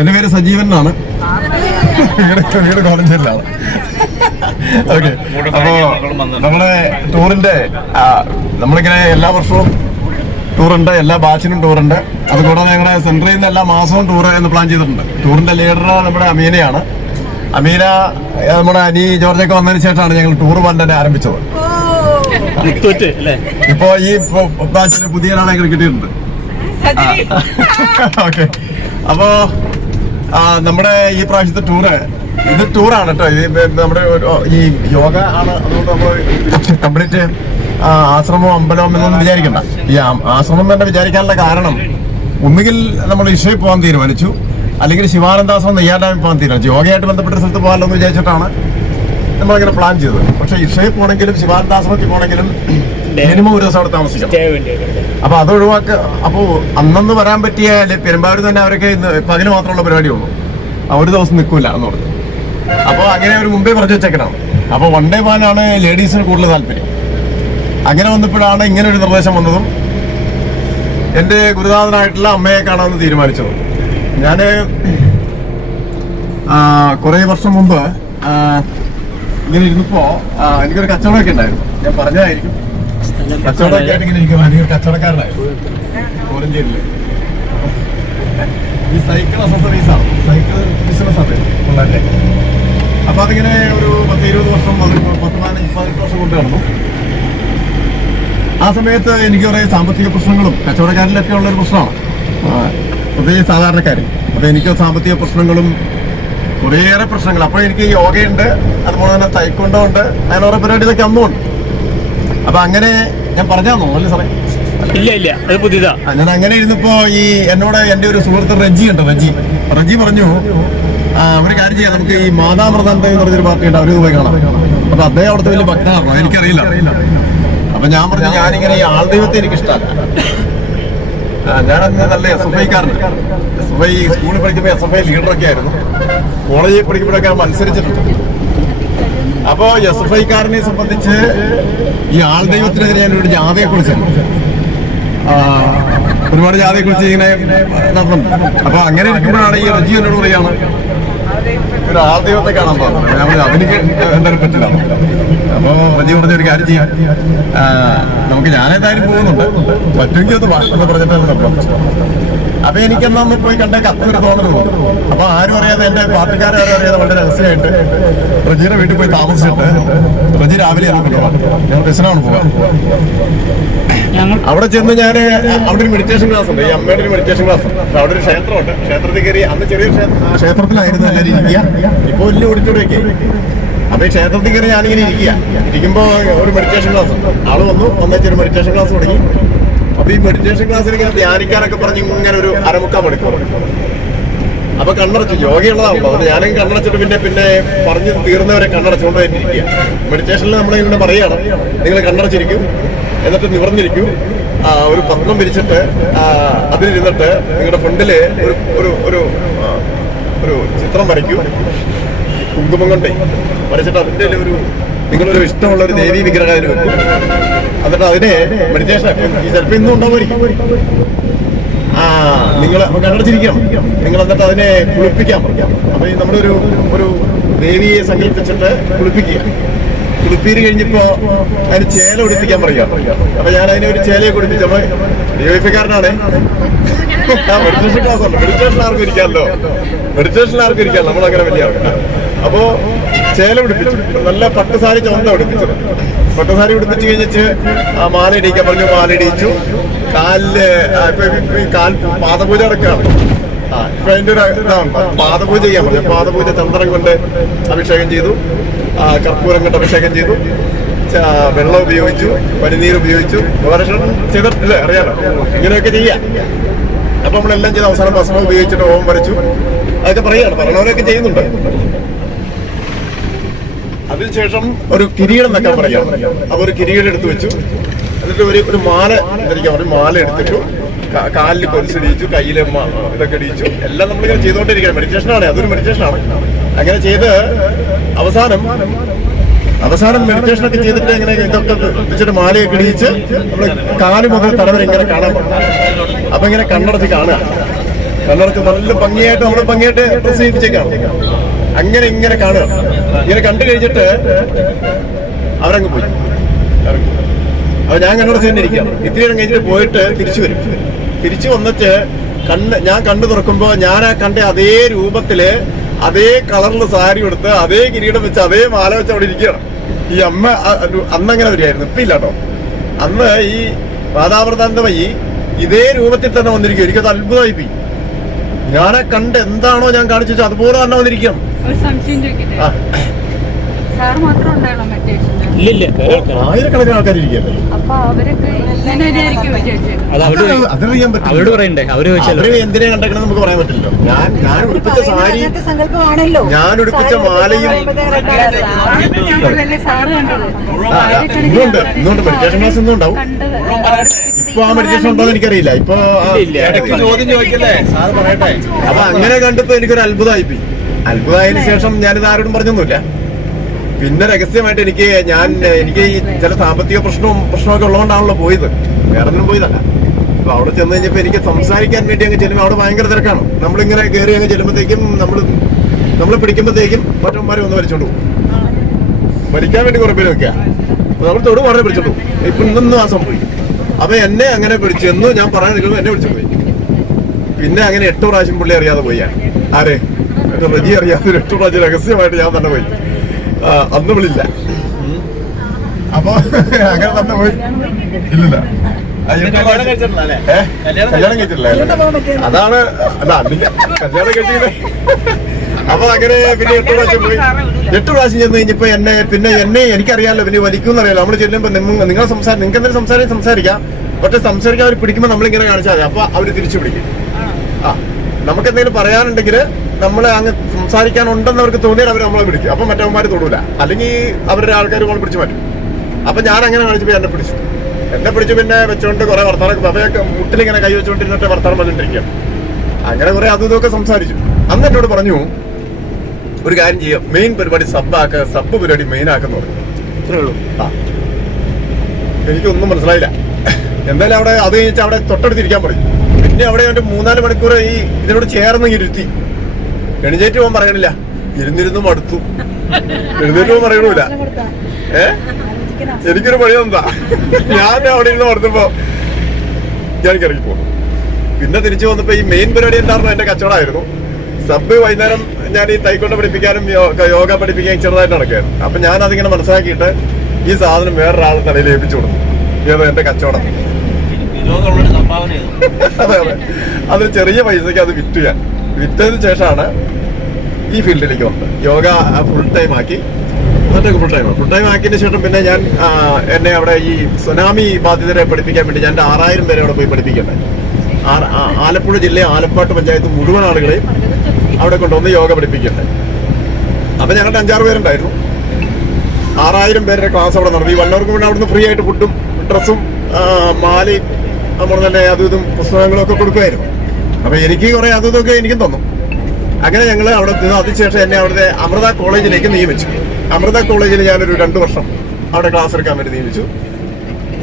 എന്റെ പേര് സജീവൻ എന്നാണ്. വീട് കോളഞ്ചേരിലാണ്. ഓക്കെ, അപ്പോ നമ്മളെ ടൂറിന്റെ നമ്മളിങ്ങനെ എല്ലാ വർഷവും ടൂറുണ്ട്, എല്ലാ ബാച്ചിനും ടൂറുണ്ട്. അതുകൂടാതെ ഞങ്ങളുടെ സെൻട്രൽ നിന്ന് എല്ലാ മാസവും ടൂർ എന്ന് പ്ലാൻ ചെയ്തിട്ടുണ്ട്. ടൂറിന്റെ ലീഡർ നമ്മുടെ അമീനയാണ്. അമീന നമ്മുടെ അനി ജോർജൊക്കെ വന്നതിന് ശേഷമാണ് ഞങ്ങൾ ടൂർ ഫണ്ട് തന്നെ ആരംഭിച്ചത്. ഇപ്പോ ഈ ബാച്ചിന് പുതിയ ഒരാളെ കിട്ടിയിട്ടുണ്ട്. ഓക്കെ, അപ്പോ നമ്മുടെ ഈ പ്രാവശ്യത്തെ ഇത് ടൂറാണ് കേട്ടോ. ഇത് നമ്മുടെ ഈ യോഗ ആണ്. അതുകൊണ്ട് നമ്മൾ കംപ്ലീറ്റ് ആശ്രമവും അമ്പലവും എന്നൊന്നും വിചാരിക്കണ്ട. ഈ ആശ്രമം തന്നെ വിചാരിക്കാനുള്ള കാരണം, ഒന്നുകിൽ നമ്മൾ ഇഷയിൽ പോകാൻ തീരുമാനിച്ചു, അല്ലെങ്കിൽ ശിവാനന്ദാശ്രമം നെയ്യാൻഡാമിൽ പോകാൻ തീരുമാനിച്ചു. യോഗയായിട്ട് ബന്ധപ്പെട്ട സ്ഥലത്ത് പോകാമല്ലോ എന്ന് വിചാരിച്ചിട്ടാണ് നമ്മളിങ്ങനെ പ്ലാൻ ചെയ്തത്. പക്ഷെ ഇഷയിൽ പോകണമെങ്കിലും ശിവാനന്ദാശ്രമത്തിൽ പോകണമെങ്കിലും മിനിമം ഒരു ദിവസം അവിടെ താമസിക്കണം. അപ്പൊ അത് ഒഴിവാക്കുക. അപ്പോ അന്നന്ന് വരാൻ പറ്റിയ പെരുമ്പാവൂർ തന്നെ അവരൊക്കെ ഇന്ന് പകല് മാത്രമുള്ള പരിപാടിയുള്ളൂ, ഒരു ദിവസം നിൽക്കൂല എന്ന് പറഞ്ഞു. അപ്പൊ അങ്ങനെ അവർ മുമ്പേ പറഞ്ഞു വെച്ചേക്കണാണ്. അപ്പൊ വൺ ഡേ പോകാനാണ് ലേഡീസിന് കൂടുതൽ താല്പര്യം. അങ്ങനെ വന്നപ്പോഴാണ് ഇങ്ങനെ ഒരു നിർദ്ദേശം വന്നതും എന്റെ ഗുരുനാഥനായിട്ടുള്ള അമ്മയെ കാണാമെന്ന് തീരുമാനിച്ചത്. ഞാന് കുറെ വർഷം മുമ്പ് ഇങ്ങനെ ഇരുന്നപ്പോ എനിക്കൊരു കച്ചവടമൊക്കെ ഉണ്ടായിരുന്നു. ഞാൻ പറഞ്ഞതായിരിക്കും, കച്ചവടമൊക്കെ ആയിട്ട് ഇങ്ങനെ ഇരിക്കും. എനിക്കൊരു കച്ചവടക്കാരനായിരുന്നു കോലഞ്ചേരിയില്. ഈ സൈക്കിൾ അസസറീസ് ആണ്, സൈക്കിൾ ബിസിനസ് ആണ് പിള്ളേരുടെ. അപ്പൊ അതിങ്ങനെ ഒരു 10-20 വർഷം, 10-15 വർഷം കൊണ്ട് നടന്നു. ആ സമയത്ത് എനിക്ക് കുറെ സാമ്പത്തിക പ്രശ്നങ്ങളും കച്ചവടക്കാരിലൊക്കെ ഉള്ളൊരു പ്രശ്നമാണ്, പ്രത്യേകിച്ച് സാധാരണക്കാർ. അപ്പൊ എനിക്ക് സാമ്പത്തിക പ്രശ്നങ്ങളും കുറേയേറെ പ്രശ്നങ്ങൾ. അപ്പോൾ എനിക്ക് യോഗയുണ്ട്, അതുപോലെ തന്നെ തൈക്കൊണ്ടോ ഉണ്ട്, അങ്ങനെ ഓരോ പരിപാടി ഇതൊക്കെ അന്നുമുണ്ട്. അപ്പൊ അങ്ങനെ ഞാൻ പറഞ്ഞാന്നോ അല്ലേ സാറേ? ഇല്ല, അത് പുതിയതാ. ഞാൻ അങ്ങനെ ഇരുന്നപ്പോ ഈ എന്നോട് എന്റെ ഒരു സുഹൃത്ത് റജി പറഞ്ഞു, ഒരു കാര്യം ചെയ്യാം, നമുക്ക് ഈ മാതാമൃതാന്തം എന്ന് പറഞ്ഞൊരു പാർട്ടി ഉണ്ട്, അവര് പോയി കാണാം. അപ്പൊ അദ്ദേഹം അവിടുത്തെ വലിയ ഭക്തനാണോ എനിക്കറിയില്ല. അപ്പൊ ഞാൻ പറഞ്ഞു, ഞാനിങ്ങനെ ഈ ആൾദൈവത്തെ എനിക്കിഷ്ടമല്ല. ഞാനന്ന് നല്ല SFIക്കാരൻ, SFI സ്കൂളിൽ പഠിക്കുമ്പോൾ SFI ലീഡറൊക്കെ ആയിരുന്നു. കോളേജിൽ പഠിക്കുമ്പോഴൊക്കെ മത്സരിച്ചിട്ടുണ്ട്. അപ്പോ SFIക്കാരനെ സംബന്ധിച്ച് ഈ ആൾദൈവത്തിനെതിരെ ഞാനൊരു ജാഥയെ കുറിച്ചാണ്, ഒരുപാട് ജാഥയെ കുറിച്ച് ഇങ്ങനെ നടത്തുന്നുണ്ട്. അപ്പൊ അങ്ങനെ ഇരിക്കുമ്പോഴാണ് ഈ റജി എന്നോട് പറയാണ്, ഒരു ആൾദൈവത്തെ കാണാൻ പറഞ്ഞു. ഞാൻ അതിലേക്ക് എന്തായാലും പറ്റില്ല. അപ്പൊ റജി പറഞ്ഞ ഒരു കാര്യം ചെയ്യാം, നമുക്ക് ഞാനേതായാലും പോകുന്നുണ്ട്, പറ്റുമെങ്കിൽ ഒന്ന് എന്ന് പറഞ്ഞിട്ട്. അപ്പൊ എനിക്കെന്നാ പോയി കണ്ടേക്ക് അത്ര തോന്നൽ തോന്നും. അപ്പൊ ആരും അറിയാതെ, എന്റെ പാർട്ടിക്കാരും ആരും അറിയാതെ വളരെ രഹസ്യമായിട്ട് റജിയുടെ വീട്ടിൽ പോയി താമസിച്ചിട്ട് റജി രാവിലെ ഞാൻ ബസ്സിനാണ് പോകാൻ. അവിടെ ചെന്ന് ഞാൻ അവിടെ ഒരു മെഡിറ്റേഷൻ ക്ലാസ് ഉണ്ട്, ഈ അമ്മയുടെ ഒരു മെഡിറ്റേഷൻ ക്ലാസ് ഉണ്ട്. അവിടെ ഒരു ക്ഷേത്രമുണ്ട്. ക്ഷേത്രത്തിൽ കയറി, അന്ന് ചെറിയ ക്ഷേത്രത്തിലായിരുന്നു എല്ലാവരും ഇരിക്കുക, ഇപ്പൊ വലിയ ഓഡിറ്റോറിയൊക്കെ. അപ്പൊ ഈ ക്ഷേത്രത്തിൽ കയറി ഞാനിങ്ങനെ ഇരിക്കുമ്പോ ഒരു മെഡിറ്റേഷൻ ക്ലാസ് ഉണ്ട്. ആള് വന്നേച്ചൊരു മെഡിറ്റേഷൻ ക്ലാസ് തുടങ്ങി. അപ്പൊ ഈ മെഡിറ്റേഷൻ ക്ലാസ്സിൽ ഇങ്ങനെ ധ്യാനിക്കാനൊക്കെ പറഞ്ഞ് ഇങ്ങനെ ഒരു 1/4 മണിക്കൂർ. അപ്പൊ കണ്ണടച്ചു, യോഗയുള്ളതാണല്ലോ, അതുകൊണ്ട് ഞാനും കണ്ണടച്ചിട്ട് പിന്നെ പറഞ്ഞു തീർന്നവരെ കണ്ണടച്ചുകൊണ്ട് ഇരിക്കുക. മെഡിറ്റേഷനിൽ നമ്മളിങ്ങനെ പറയണം, നിങ്ങൾ കണ്ണടച്ചിരിക്കും, എന്നിട്ട് നിവർന്നിരിക്കൂ, ഒരു പത്രം പിരിച്ചിട്ട് അതിലിരുന്നിട്ട് നിങ്ങളുടെ ഫ്രണ്ടില് ഒരു ചിത്രം വരയ്ക്കൂ, കുങ്കുമം കൊണ്ടേ വരച്ചിട്ട് അതിൻ്റെ നിങ്ങളൊരു ഇഷ്ടമുള്ള ഒരു ദേവീ വിഗ്രഹം അതിന് വെക്കും. എന്നിട്ട് അതിനെ മെഡിറ്റേഷൻ ചിലപ്പോൾ ഇന്നും ഉണ്ടാവുമായിരിക്കും. നിങ്ങൾ കണ്ണടച്ചിരിക്കണം, നിങ്ങൾ എന്നിട്ട് അതിനെ കുളിപ്പിക്കാൻ പറയാം. അപ്പൊ നമ്മുടെ ഒരു ദേവിയെ സങ്കല്പിച്ചിട്ട് കുളിപ്പിക്കുക. കുളിപ്പീര് കഴിഞ്ഞപ്പോ അതിന് ചേല ഉടുപ്പിക്കാൻ പറയാം. അപ്പൊ ഞാൻ അതിനെ ഒരു ചേലയെ കുടിപ്പിച്ചപ്പോ ഡിവൈഫൈക്കാരനാണ്. മെഡിറ്റേഷൻ ക്ലാസ് ഉണ്ട്, മെഡിറ്റേഷൻ ആർക്കും ഇരിക്കാമല്ലോ, നമ്മളങ്ങനെ വലിയ ആൾക്കാർ. അപ്പോ ചേല ഉടുപ്പിച്ചു, നല്ല പട്ടുസാരി ചുവന്ന ഉടുപ്പിച്ചത്. പട്ടുസാരി ഉടുപ്പിച്ച് കഴിഞ്ഞിട്ട് മാല ഇടിക്കാൻ പറഞ്ഞു, മാല ഇടിച്ചു. കാലില് കാൽ പാദപൂജ അടക്കാണ്. ഇപ്പൊ അതിന്റെ ഒരു ഇതാണ്, പാദപൂജ ചെയ്യാൻ പറഞ്ഞു. പാദപൂജ ചന്ദ്രൻ കൊണ്ട് അഭിഷേകം ചെയ്തു, കർപ്പൂരം കൊണ്ട് അഭിഷേകം ചെയ്തു, വെള്ളം ഉപയോഗിച്ചു, പനിനീര് ഉപയോഗിച്ചു. വർഷം ചെയ്തിട്ടില്ല, അറിയാലോ, ഇങ്ങനെയൊക്കെ ചെയ്യാം. അപ്പൊ നമ്മളെല്ലാം ചെയ്ത് അവസാനം ഭസ്മം ഉപയോഗിച്ചിട്ട് ഓം വരച്ചു. അതൊക്കെ പറയണവരൊക്കെ ചെയ്യുന്നുണ്ട്. അതിനുശേഷം ഒരു കിരീടം വെക്കാൻ പറയാം. അപ്പൊ ഒരു കിരീടം എടുത്തു വെച്ചു. എന്നിട്ട് ഒരു മാല ധരിക്കാൻ പറഞ്ഞു. മാല എടുത്തിട്ടു, കാലിൽ കൊലുസിടിയിച്ചു, കയ്യില് ഇതൊക്കെ ഇടിയിച്ചു. എല്ലാം നമ്മളിങ്ങനെ ചെയ്തുകൊണ്ടിരിക്കണം. മെഡിറ്റേഷനാണ്, അതൊരു മെഡിറ്റേഷനാണ്. അങ്ങനെ ചെയ്ത് അവസാനം മെഡിറ്റേഷനൊക്കെ ചെയ്തിട്ട് ഇങ്ങനെ ഇതൊക്കെ വെച്ചിട്ട് മാലയൊക്കെ ഇടിയിച്ച് നമ്മള് കാല് മുതൽ തലവരെ ഇങ്ങനെ കാണാൻ പറ്റും. അപ്പൊ ഇങ്ങനെ കണ്ണടച്ച് കാണുക. കണ്ണടച്ച് നല്ല ഭംഗിയായിട്ട് നമ്മള് ഭംഗിയായിട്ട് പ്രസവിപ്പിച്ചേക്കാണ്. അങ്ങനെ ഇങ്ങനെ കാണുക. ഇങ്ങനെ കണ്ടു കഴിഞ്ഞിട്ട് അവരങ്ങ് പോയി. അപ്പൊ ഞാൻ കണ്ണടച്ച് തന്നെ ഇരിക്കാം. ഇത്തിരി നേരം കഴിഞ്ഞിട്ട് പോയിട്ട് തിരിച്ചു വരും. തിരിച്ചു വന്നിട്ട് ഞാൻ കണ്ണു തുറക്കുമ്പോ ഞാൻ ആ കണ്ട അതേ രൂപത്തില് അതേ കളറിൽ സാരി കൊടുത്ത് അതേ കിരീടം വെച്ച് അതേ മാല വെച്ച് അവിടെ ഇരിക്കുകയാണ്. ഈ അമ്മ അന്നങ്ങനെ വരികയായിരുന്നു, ഇപ്പൊ ഇല്ല കേട്ടോ. അന്ന് ഈ മാതാപ്രധാനന്റെ വഴി ഇതേ രൂപത്തിൽ തന്നെ വന്നിരിക്കും. എനിക്കത് അത്ഭുതമായി പോയി. ഞാനെ കണ്ട് എന്താണോ ഞാൻ കാണിച്ചു വെച്ചാൽ അതുപോലെ തന്നെ വന്നിരിക്കണം. ഇല്ലില്ല, ആയിരക്കണക്കിന് ആൾക്കാരിരിക്കല്ലേ. അവരോട് പറയണ്ടേ? അവര് എന്തിനെ കണ്ടേക്കണം നമുക്ക് പറയാൻ പറ്റില്ലല്ലോ. ഞാൻ ഉടുപ്പിച്ച സാരി, ഞാൻ ഉടുപ്പിച്ച മാലയും ഇന്നുണ്ട് മെഡിറ്റേഷൻ ക്ലാസ് ഇന്നും ഉണ്ടാവും. ഇപ്പൊ ആ മെഡിറ്റേഷൻ ഉണ്ടോ എന്ന് എനിക്കറിയില്ല. ഇപ്പൊ ചോദ്യം ചോദിക്കല്ലേ സാറ് പറയട്ടെ. അപ്പൊ അങ്ങനെ കണ്ടപ്പോ എനിക്കൊരു അത്ഭുതമായി പോയി. അത്ഭുതമായതിനു ശേഷം ഞാനിത് ആരോടും പറഞ്ഞൊന്നുമില്ല. പിന്നെ രഹസ്യമായിട്ട് എനിക്ക് ഈ ചില സാമ്പത്തിക പ്രശ്നമൊക്കെ ഉള്ളതുകൊണ്ടാണല്ലോ പോയത്, വേറെ ഒന്നും പോയതല്ല. അപ്പൊ അവിടെ ചെന്ന് കഴിഞ്ഞപ്പോ എനിക്ക് സംസാരിക്കാൻ വേണ്ടി അങ്ങ് ചെല്ലുമ്പോൾ അവിടെ ഭയങ്കര തിരക്കാണ്. നമ്മളിങ്ങനെ കയറി അങ്ങ് ചെല്ലുമ്പോഴത്തേക്കും നമ്മളെ പിടിക്കുമ്പോഴത്തേക്കും മറ്റന്മാരെ ഒന്ന് വലിച്ചോണ്ട് പോകും. വലിക്കാൻ വേണ്ടി കുറെ പേര് വെക്കുക. നമ്മൾ തൊടു വളരെ പിടിച്ചോണ്ട് പോകും. ഇപ്പൊ ഇന്നൊന്നും ആ സംഭവം. അപ്പൊ എന്നെ അങ്ങനെ പിടിച്ചു എന്നു ഞാൻ പറയാൻ നിൽക്കുമ്പോൾ എന്നെ പിടിച്ചു പോയി. പിന്നെ അങ്ങനെ 8 പ്രാവശ്യം പുള്ളി അറിയാതെ പോയാണ്. ആരെ റജി അറിയാതെ 8 പ്രാവശ്യം രഹസ്യമായിട്ട് ഞാൻ തന്നെ പോയി. അന്ന് വിളില്ല. അപ്പൊ അങ്ങനെ തന്നെ പോയി. ഇല്ലില്ല, കല്യാണം കഴിച്ചിട്ടില്ല. അതാണ് കല്യാണം കഴിച്ചിട്ട്. അപ്പൊ അങ്ങനെ പിന്നെ 8 പ്രാവശ്യം പോയി. 8 പ്രാവശ്യം ചെന്ന് കഴിഞ്ഞപ്പോ എന്നെ എനിക്കറിയാമല്ലോ, പിന്നെ വലിക്കും അറിയാലോ. നമ്മൾ ചെല്ലുമ്പോ നിങ്ങൾ നിങ്ങൾക്ക് എന്തെങ്കിലും സംസാരിക്കാം. പക്ഷെ സംസാരിക്കാൻ അവർ പിടിക്കുമ്പോൾ നമ്മളിങ്ങനെ കാണിച്ചാൽ മതി. അപ്പൊ അവര് തിരിച്ചു പിടിക്കും. നമുക്ക് എന്തെങ്കിലും പറയാനുണ്ടെങ്കിൽ നമ്മളെ അങ്ങ് സംസാരിക്കാനുണ്ടെന്ന് അവർക്ക് തോന്നിയാൽ അവർ നമ്മളെ പിടിക്കും. അപ്പൊ മറ്റവന്മാര് തൊടൂല, അല്ലെങ്കിൽ അവരുടെ ആൾക്കാർ കൊണ്ട് പിടിച്ചു മാറ്റും. അപ്പൊ ഞാൻ അങ്ങനെ കാണിച്ചപ്പോ എന്നെ പിടിച്ചു പിന്നെ വെച്ചോണ്ട് കുറെ വർത്തമാനം അവയൊക്കെ മുട്ടിലിങ്ങനെ കൈ വെച്ചോണ്ടിരുന്നിട്ട് വർത്തമാനം പറഞ്ഞിട്ടിരിക്കാം. അങ്ങനെ കുറെ അതും ഇതൊക്കെ സംസാരിച്ചു. അന്ന് എന്നോട് പറഞ്ഞു, ഒരു കാര്യം ചെയ്യാം, മെയിൻ പരിപാടി സബ് പരിപാടി മെയിൻ ആക്കെന്ന് പറഞ്ഞു. ഇത്രേ ഉള്ളൂ. എനിക്കൊന്നും മനസ്സിലായില്ല. എന്തായാലും അവിടെ അത് കഴിഞ്ഞാൽ അവിടെ തൊട്ടടുത്തിരിക്കാൻ പറയും. പിന്നെ അവിടെ ഒരു 3-4 മണിക്കൂർ ഈ ഇതിനോട് ചേർന്ന് ഇരുത്തി. എഴുന്നേറ്റ് പോകാൻ പറയണില്ല, ഇരുന്നിരുന്നു മടുത്തു. എഴുന്നേറ്റ് പോകാൻ പറയണില്ല. എനിക്കൊരു പണി എന്താ, ഞാൻ അവിടെ ഇരുന്ന് മടുത്തപ്പോ ഞാൻ ഇറങ്ങി പോകും. പിന്നെ തിരിച്ചു വന്നപ്പോ ഈ മെയിൻ പരിപാടി എന്തായിരുന്നു, എന്റെ കച്ചവടമായിരുന്നു. സബ് വൈകുന്നേരം ഞാൻ ഈ തൈക്കൊണ്ട് പഠിപ്പിക്കാനും യോഗ പഠിപ്പിക്കാനും ചെറുതായിട്ട് നടക്കുകയായിരുന്നു. അപ്പൊ ഞാൻ അതിങ്ങനെ മനസ്സിലാക്കിയിട്ട് ഈ സാധനം വേറൊരാളുടെ തലയിൽ ഏൽപ്പിച്ചു കൊടുത്തു. ഏതോ എന്റെ കച്ചവടം. അതെ, അത് ചെറിയ പൈസക്ക് അത് വിറ്റതിന് ശേഷമാണ് ഈ ഫീൽഡിലേക്ക് വന്നത്. യോഗ ഫുൾ ടൈം ആക്കി. ഫുൾ ടൈം ആക്കിയതിന് ശേഷം പിന്നെ ഞാൻ എന്നെ അവിടെ ഈ സുനാമി ബാധിതരെ പഠിപ്പിക്കാൻ വേണ്ടി ഞാൻ 6000 പേരെ അവിടെ പോയി പഠിപ്പിക്കണ്ടേ. ആലപ്പുഴ ജില്ലയെ ആലപ്പാട്ട് പഞ്ചായത്ത് മുഴുവൻ ആളുകളെയും അവിടെ കൊണ്ടുവന്ന് യോഗ പഠിപ്പിക്കണ്ടേ. അപ്പൊ ഞങ്ങളുടെ 5-6 പേരുണ്ടായിരുന്നു. 6000 പേരുടെ ക്ലാസ് അവിടെ നടന്നു. ഈ വല്ലവർക്കും വേണ്ടി അവിടുന്ന് ഫ്രീ ആയിട്ട് ഫുഡും ഡ്രസ്സും മാലയും നമ്മൾ തന്നെ അതും ഇതും പുസ്തകങ്ങളും ഒക്കെ കൊടുക്കുമായിരുന്നു. അപ്പൊ എനിക്ക് കുറെ അതും ഇതൊക്കെ എനിക്കും തന്നു. അങ്ങനെ ഞങ്ങൾ അവിടെ അതിനുശേഷം എന്നെ അവിടുത്തെ അമൃത കോളേജിലേക്ക് നിയമിച്ചു. അമൃത കോളേജിൽ ഞാനൊരു 2 വർഷം അവിടെ ക്ലാസ് എടുക്കാൻ വേണ്ടി നിയമിച്ചു.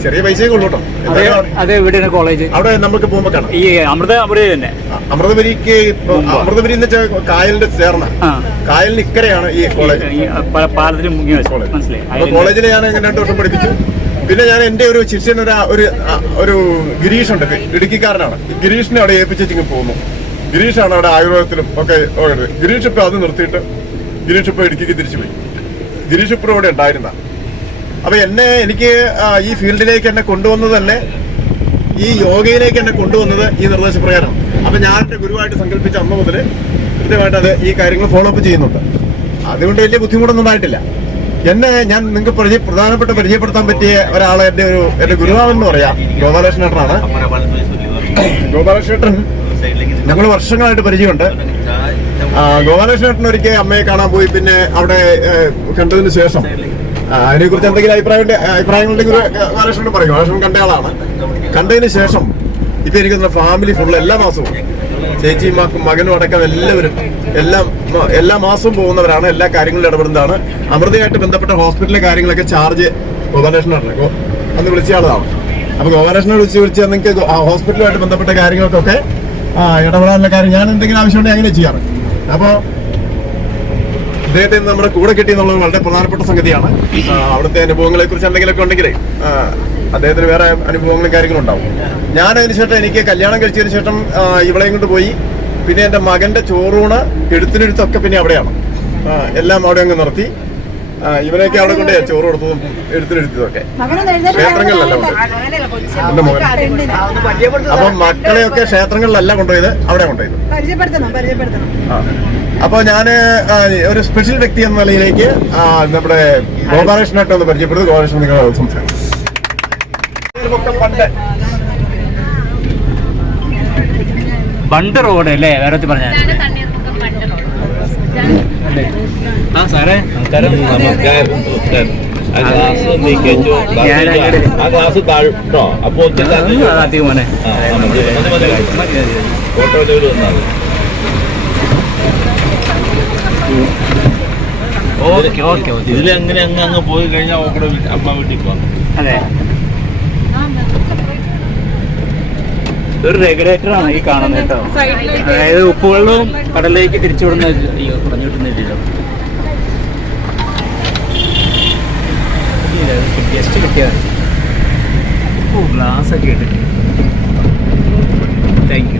ചെറിയ പൈസയൊക്കെ ഉള്ളൂ കേട്ടോ. കോളേജ് അവിടെ നമുക്ക് പോകുമ്പോ കാണാം. ഈ അമൃതപുരി തന്നെ. അമൃതപുരി എന്ന് വെച്ചാൽ കായലിന്റെ ചേർന്ന കായലിന് ഇക്കരെയാണ് ഈ കോളേജ്. കോളേജിൽ ഞാൻ 2 വർഷം പഠിപ്പിച്ചു. പിന്നെ ഞാൻ എന്റെ ഒരു ശിഷ്യൻ ഒരു ഗിരീഷ് ഉണ്ട്, ഇടുക്കിക്കാരനാണ്. ഗിരീഷിനെ അവിടെ ഏൽപ്പിച്ചിങ്ങ് പോകുന്നു. ഗിരീഷാണ് അവിടെ ആയുർവേദത്തിലും ഒക്കെ. ഗിരീഷ് ഇപ്പൊ അത് നിർത്തിയിട്ട് ഗിരീഷ് ഇപ്പൊ ഇടുക്കിക്ക് തിരിച്ചു പോയി. ഗിരീഷ് ഇപ്പോഴും ഇവിടെ ഉണ്ടായിരുന്ന. അപ്പൊ എനിക്ക് ഈ ഫീൽഡിലേക്ക് എന്നെ കൊണ്ടുവന്നത് തന്നെ, ഈ യോഗയിലേക്ക് എന്നെ കൊണ്ടുവന്നത് ഈ നിർദ്ദേശപ്രകാരമാണ്. അപ്പൊ ഞാൻ എന്റെ ഗുരുവായിട്ട് സങ്കല്പിച്ച അന്ന് മുതൽ കൃത്യമായിട്ട് അത് ഈ കാര്യങ്ങൾ ഫോളോ അപ്പ് ചെയ്യുന്നുണ്ട്. അതുകൊണ്ട് വലിയ ബുദ്ധിമുട്ടൊന്നും ഉണ്ടായിട്ടില്ല. ഞാൻ നിങ്ങൾക്ക് പരിചയപ്പെടുത്താൻ പറ്റിയ ഒരാളെ എന്റെ ഗുരുവാവൻ എന്ന് പറയാം, ഗോപാലകൃഷ്ണേട്ടനാണ്. ഗോപാലകൃഷ്ണേട്ടൻ ഞങ്ങൾ വർഷങ്ങളായിട്ട് പരിചയമുണ്ട്. ഗോപാലകൃഷ്ണേട്ടൻ ഒരിക്കൽ അമ്മയെ കാണാൻ പോയി. പിന്നെ അവിടെ കണ്ടതിന് ശേഷം അതിനെ കുറിച്ച് എന്തെങ്കിലും അഭിപ്രായങ്ങളുടെ ഗോപാലകൃഷ്ണൻ പറയും. ഗോപാലകൃഷ്ണൻ കണ്ട ആളാണ്. കണ്ടതിന് ശേഷം ഇപ്പൊ എനിക്ക് ഫാമിലി ഫുള്ള് എല്ലാ മാസവും ചേച്ചിയും മകനും അടക്കം എല്ലാവരും എല്ലാ മാസവും പോകുന്നവരാണ്. എല്ലാ കാര്യങ്ങളിലും ഇടപെടുന്നതാണ്. അമൃതയായിട്ട് ബന്ധപ്പെട്ട ഹോസ്പിറ്റലിലെ കാര്യങ്ങളൊക്കെ ചാർജ് ഗോപാലകൃഷ്ണനാണ്. അന്ന് വിളിച്ച ആളാണ്. അപ്പൊ ഗോപാലകൃഷ്ണനെ വിളിച്ച് നിങ്ങൾക്ക് ഹോസ്പിറ്റലുമായിട്ട് ബന്ധപ്പെട്ട കാര്യങ്ങൾക്കൊക്കെ ഇടപെടാനുള്ള കാര്യം ഞാൻ എന്തെങ്കിലും ആവശ്യമുണ്ടെങ്കിൽ അങ്ങനെ ചെയ്യാറ്. അപ്പോൾ അദ്ദേഹത്തെ നമ്മുടെ കൂടെ കിട്ടി എന്നുള്ളത് വളരെ പ്രധാനപ്പെട്ട സംഗതിയാണ്. അവിടുത്തെ അനുഭവങ്ങളെ കുറിച്ച് എന്തെങ്കിലുമൊക്കെ ഉണ്ടെങ്കിൽ അദ്ദേഹത്തിന് വേറെ അനുഭവങ്ങളും കാര്യങ്ങളും ഉണ്ടാവും. ഞാൻ അതിനുശേഷം എനിക്ക് കല്യാണം കഴിച്ചതിന് ശേഷം ഇവളെയും കൊണ്ട് പോയി. പിന്നെ എൻ്റെ മകന്റെ ചോറൂണ് എഴുത്തിനെഴുത്തൊക്കെ പിന്നെ അവിടെയാണ്. എല്ലാം അവിടെ അങ്ങ് നിർത്തി. ഇവനെയൊക്കെ അവിടെ കൊണ്ട് ചോറ് കൊടുത്തതും എഴുത്തിനെഴുത്തതൊക്കെ ക്ഷേത്രങ്ങളിലല്ല കൊണ്ടുപോയത്. എന്റെ മകൻ അപ്പൊ മക്കളെയൊക്കെ ക്ഷേത്രങ്ങളിലല്ല കൊണ്ടുപോയത്, അവിടെ കൊണ്ടുപോയത്. അപ്പൊ ഞാന് ഒരു സ്പെഷ്യൽ വ്യക്തി എന്ന നിലയിലേക്ക് നമ്മുടെ ഗോപാലകൃഷ്ണനായിട്ട് ഒന്ന് പരിചയപ്പെടുന്നത്. ഗോപാലകൃഷ്ണൻ നിങ്ങൾ സംസാരിക്കും. ബണ്ട് റോഡ് അല്ലേ വേറെ പറഞ്ഞ? ആ സാറേ നമസ്കാരം. മോനെ ഇതിലെങ്ങനെ അങ്ങ് പോയി കഴിഞ്ഞാൽ അമ്മ വീട്ടിൽ പോകാം. അതെ, ഇതൊരു റെഗുലേറ്റർ ആണ് ഈ കാണുന്നത് കേട്ടോ. അതായത് ഉപ്പുവെള്ളവും കടലിലേക്ക് തിരിച്ചുവിടുന്ന പറഞ്ഞു കിട്ടുന്നില്ലല്ലോ. ജസ്റ്റ് കിട്ടിയാൽ ഗ്ലാസ് ഒക്കെ ഇട്ടിട്ട്. Thank you.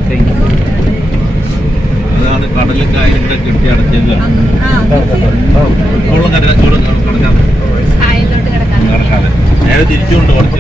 അതാണ് കടലക്കായ ഇവിടെ കെട്ടി അടച്ചില്ല. കിടക്കാതെ നേരെ തിരിച്ചുകൊണ്ട് കുറച്ച്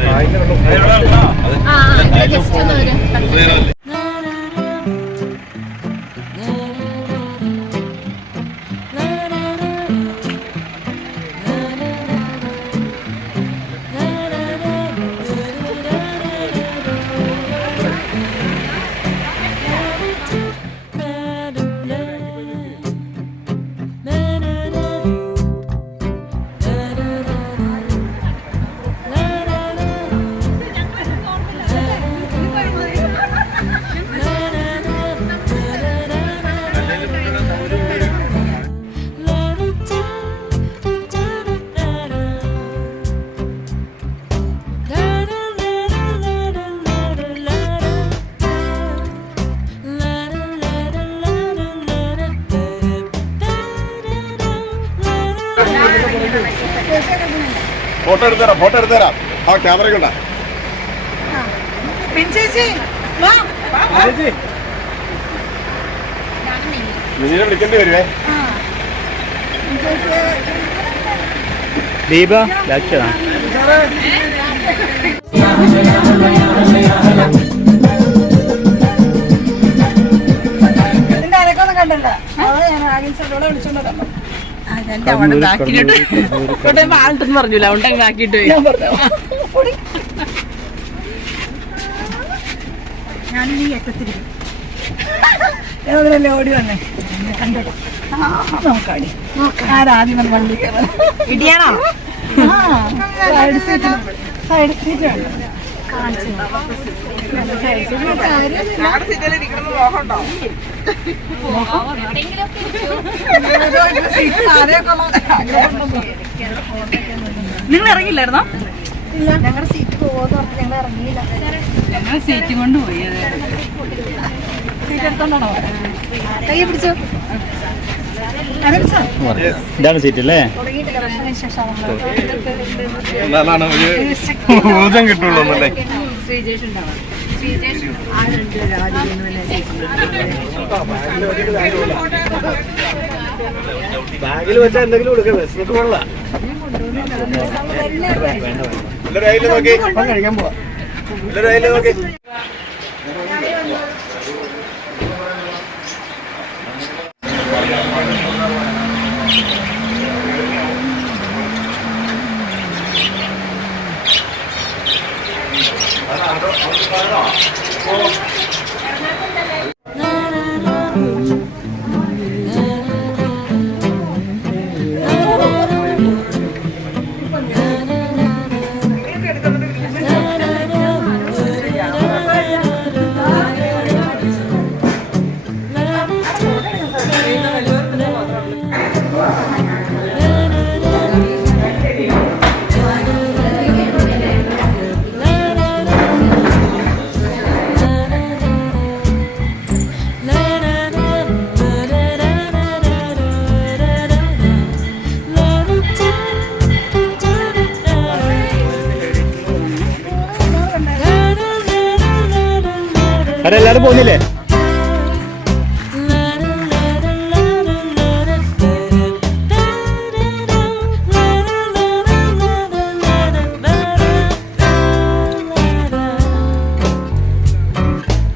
ഫോട്ടോ എടുത്തുതരാം. ആ ക്യാമറ കൊണ്ടാ മിനിനെ വിളിക്കേണ്ടി വരുവേ. ദീപ ലക്ഷണ ഇതിന്റെ അരക്കൊന്നും കണ്ടല്ലോ. അവളെ ഞാൻ ആകിൻസോടെ വിളിച്ചോണ്ടോ ആൾട്ടെന്ന് പറഞ്ഞില്ല. ഉണ്ടെങ്കിൽ ആക്കിയിട്ട് ഞാനിനി എത്തത്തിരിക്കും. ഓടി വന്നേ കണ്ടോ. നോക്കാടി ആരാദ്യം വന്ന് വണ്ടി കയറാൻ ഇടിയാണോ? സൈഡ് സീറ്റ് വേണ്ട. നിങ്ങൾ ഇറങ്ങില്ലായിരുന്നോ? ഇല്ല, ഞങ്ങളുടെ സീറ്റ് പോകുമെന്ന് പറഞ്ഞ് ഞങ്ങൾ ഇറങ്ങിയില്ല. ഞങ്ങൾ സീറ്റ് കൊണ്ട് പോയി. സീറ്റ് എടുത്തോണ്ടാണോ? കൈ പിടിച്ചോ. ഇതാണ് സീറ്റ് അല്ലേ? ഊർജം കിട്ടുള്ളൂ എന്നല്ലേ. ബാഗിൽ വെച്ചാൽ എന്തെങ്കിലും കൊടുക്കാം. വിശന്നിട്ട് കൊള്ള നോക്കി കഴിക്കാൻ പോവാ. നോക്കി അവരെല്ലാരും പോകുന്നില്ലേ?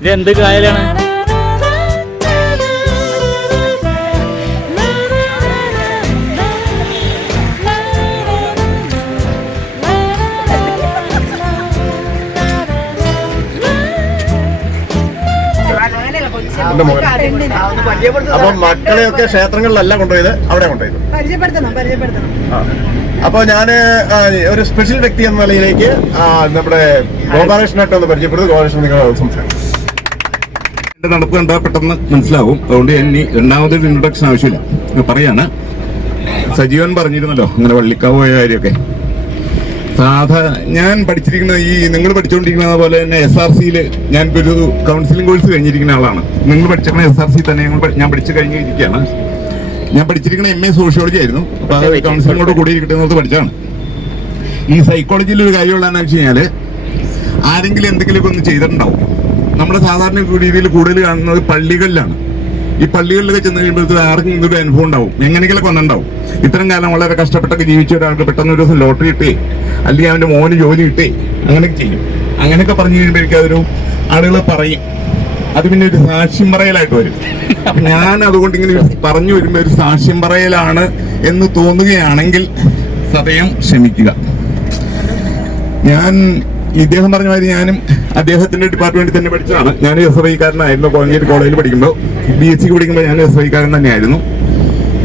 ഇത് എന്ത് കായലാണ്? എന്റെ മകൻ. അപ്പൊ മക്കളെയൊക്കെ ക്ഷേത്രങ്ങളിലല്ല കൊണ്ടുപോയത്, അവിടെ കൊണ്ടുപോയത്. പരിചയപ്പെടുത്തണം. അപ്പൊ ഞാന് ഒരു സ്പെഷ്യൽ വ്യക്തി എന്ന നിലയിലേക്ക് നമ്മുടെ ഗോപാലകൃഷ്ണനായിട്ട് ഒന്ന് പരിചയപ്പെടുന്നത്. ഗോപാലകൃഷ്ണൻ നിങ്ങൾ സംസാരിക്കും. എന്റെ നടപ്പ് കണ്ടാൽ പെട്ടെന്ന് മനസ്സിലാവും. അതുകൊണ്ട് ഇനി രണ്ടാമതൊരു ഇൻട്രൊഡക്ഷൻ ആവശ്യമില്ല, പറയാണ്. സജീവൻ പറഞ്ഞിരുന്നല്ലോ ഇങ്ങനെ വള്ളിക്കാവ് പോയ കാര്യമൊക്കെ. ഞാൻ പഠിച്ചിരിക്കുന്നത് ഈ നിങ്ങൾ പഠിച്ചുകൊണ്ടിരിക്കുന്നത് പോലെ തന്നെ SRCയിൽ ഞാൻ ഒരു കൗൺസിലിംഗ് കോഴ്സ് കഴിഞ്ഞിരിക്കുന്ന ആളാണ്. നിങ്ങൾ പഠിച്ചിരിക്കുന്ന SRC തന്നെ ഞാൻ പഠിച്ചു കഴിഞ്ഞിരിക്കുകയാണ്. ഞാൻ പഠിച്ചിരിക്കുന്ന MA സോഷ്യോളജി ആയിരുന്നു. അപ്പൊ അത് കൗൺസിലിങ്ങോട് കൂടി ഇരിക്കുന്നത് പഠിച്ചാണ്. ഈ സൈക്കോളജിയിൽ ഒരു കാര്യമുള്ളതെന്ന് വെച്ച് കഴിഞ്ഞാൽ ആരെങ്കിലും എന്തെങ്കിലുമൊക്കെ ഒന്ന് ചെയ്തിട്ടുണ്ടാവും. നമ്മുടെ സാധാരണ രീതിയിൽ കൂടുതൽ കാണുന്നത് പള്ളികളിലാണ്. ഈ പള്ളികളിലൊക്കെ ചെന്ന് കഴിയുമ്പോഴത്തേക്ക് ആർക്കും ഇതൊരു അനുഭവം ഉണ്ടാവും, എങ്ങനെയെങ്കിലൊക്കെ ഒന്നുണ്ടാവും. ഇത്രയും കാലം വളരെ കഷ്ടപ്പെട്ടൊക്കെ ജീവിച്ച ഒരാൾക്ക് പെട്ടെന്ന് ഒരു ദിവസം ലോട്ടറി കിട്ടേ, അല്ലെങ്കിൽ അവന്റെ മോന് ജോലി കിട്ടേ, അങ്ങനെയൊക്കെ ചെയ്യും. അങ്ങനെയൊക്കെ പറഞ്ഞു കഴിയുമ്പോഴേക്കും അതൊരു ആളുകൾ പറയും, അത് പിന്നെ ഒരു സാക്ഷ്യം പറയലായിട്ട് വരും. അപ്പൊ ഞാൻ അതുകൊണ്ട് ഇങ്ങനെ പറഞ്ഞു വരുമ്പോൾ ഒരു സാക്ഷ്യം പറയലാണ് എന്ന് തോന്നുകയാണെങ്കിൽ സദയം ക്ഷമിക്കുക. ഇദ്ദേഹം പറഞ്ഞ മാതിരി ഞാനും അദ്ദേഹത്തിന്റെ ഡിപ്പാർട്ട്മെന്റിൽ തന്നെ പഠിച്ചതാണ്. ഞാൻ SFI-കാരനായിരുന്നു. കോളേജിൽ കോളേജിൽ പഠിക്കുമ്പോൾ BSc പഠിക്കുമ്പോൾ ഞാൻ SFI-കാരൻ തന്നെയായിരുന്നു.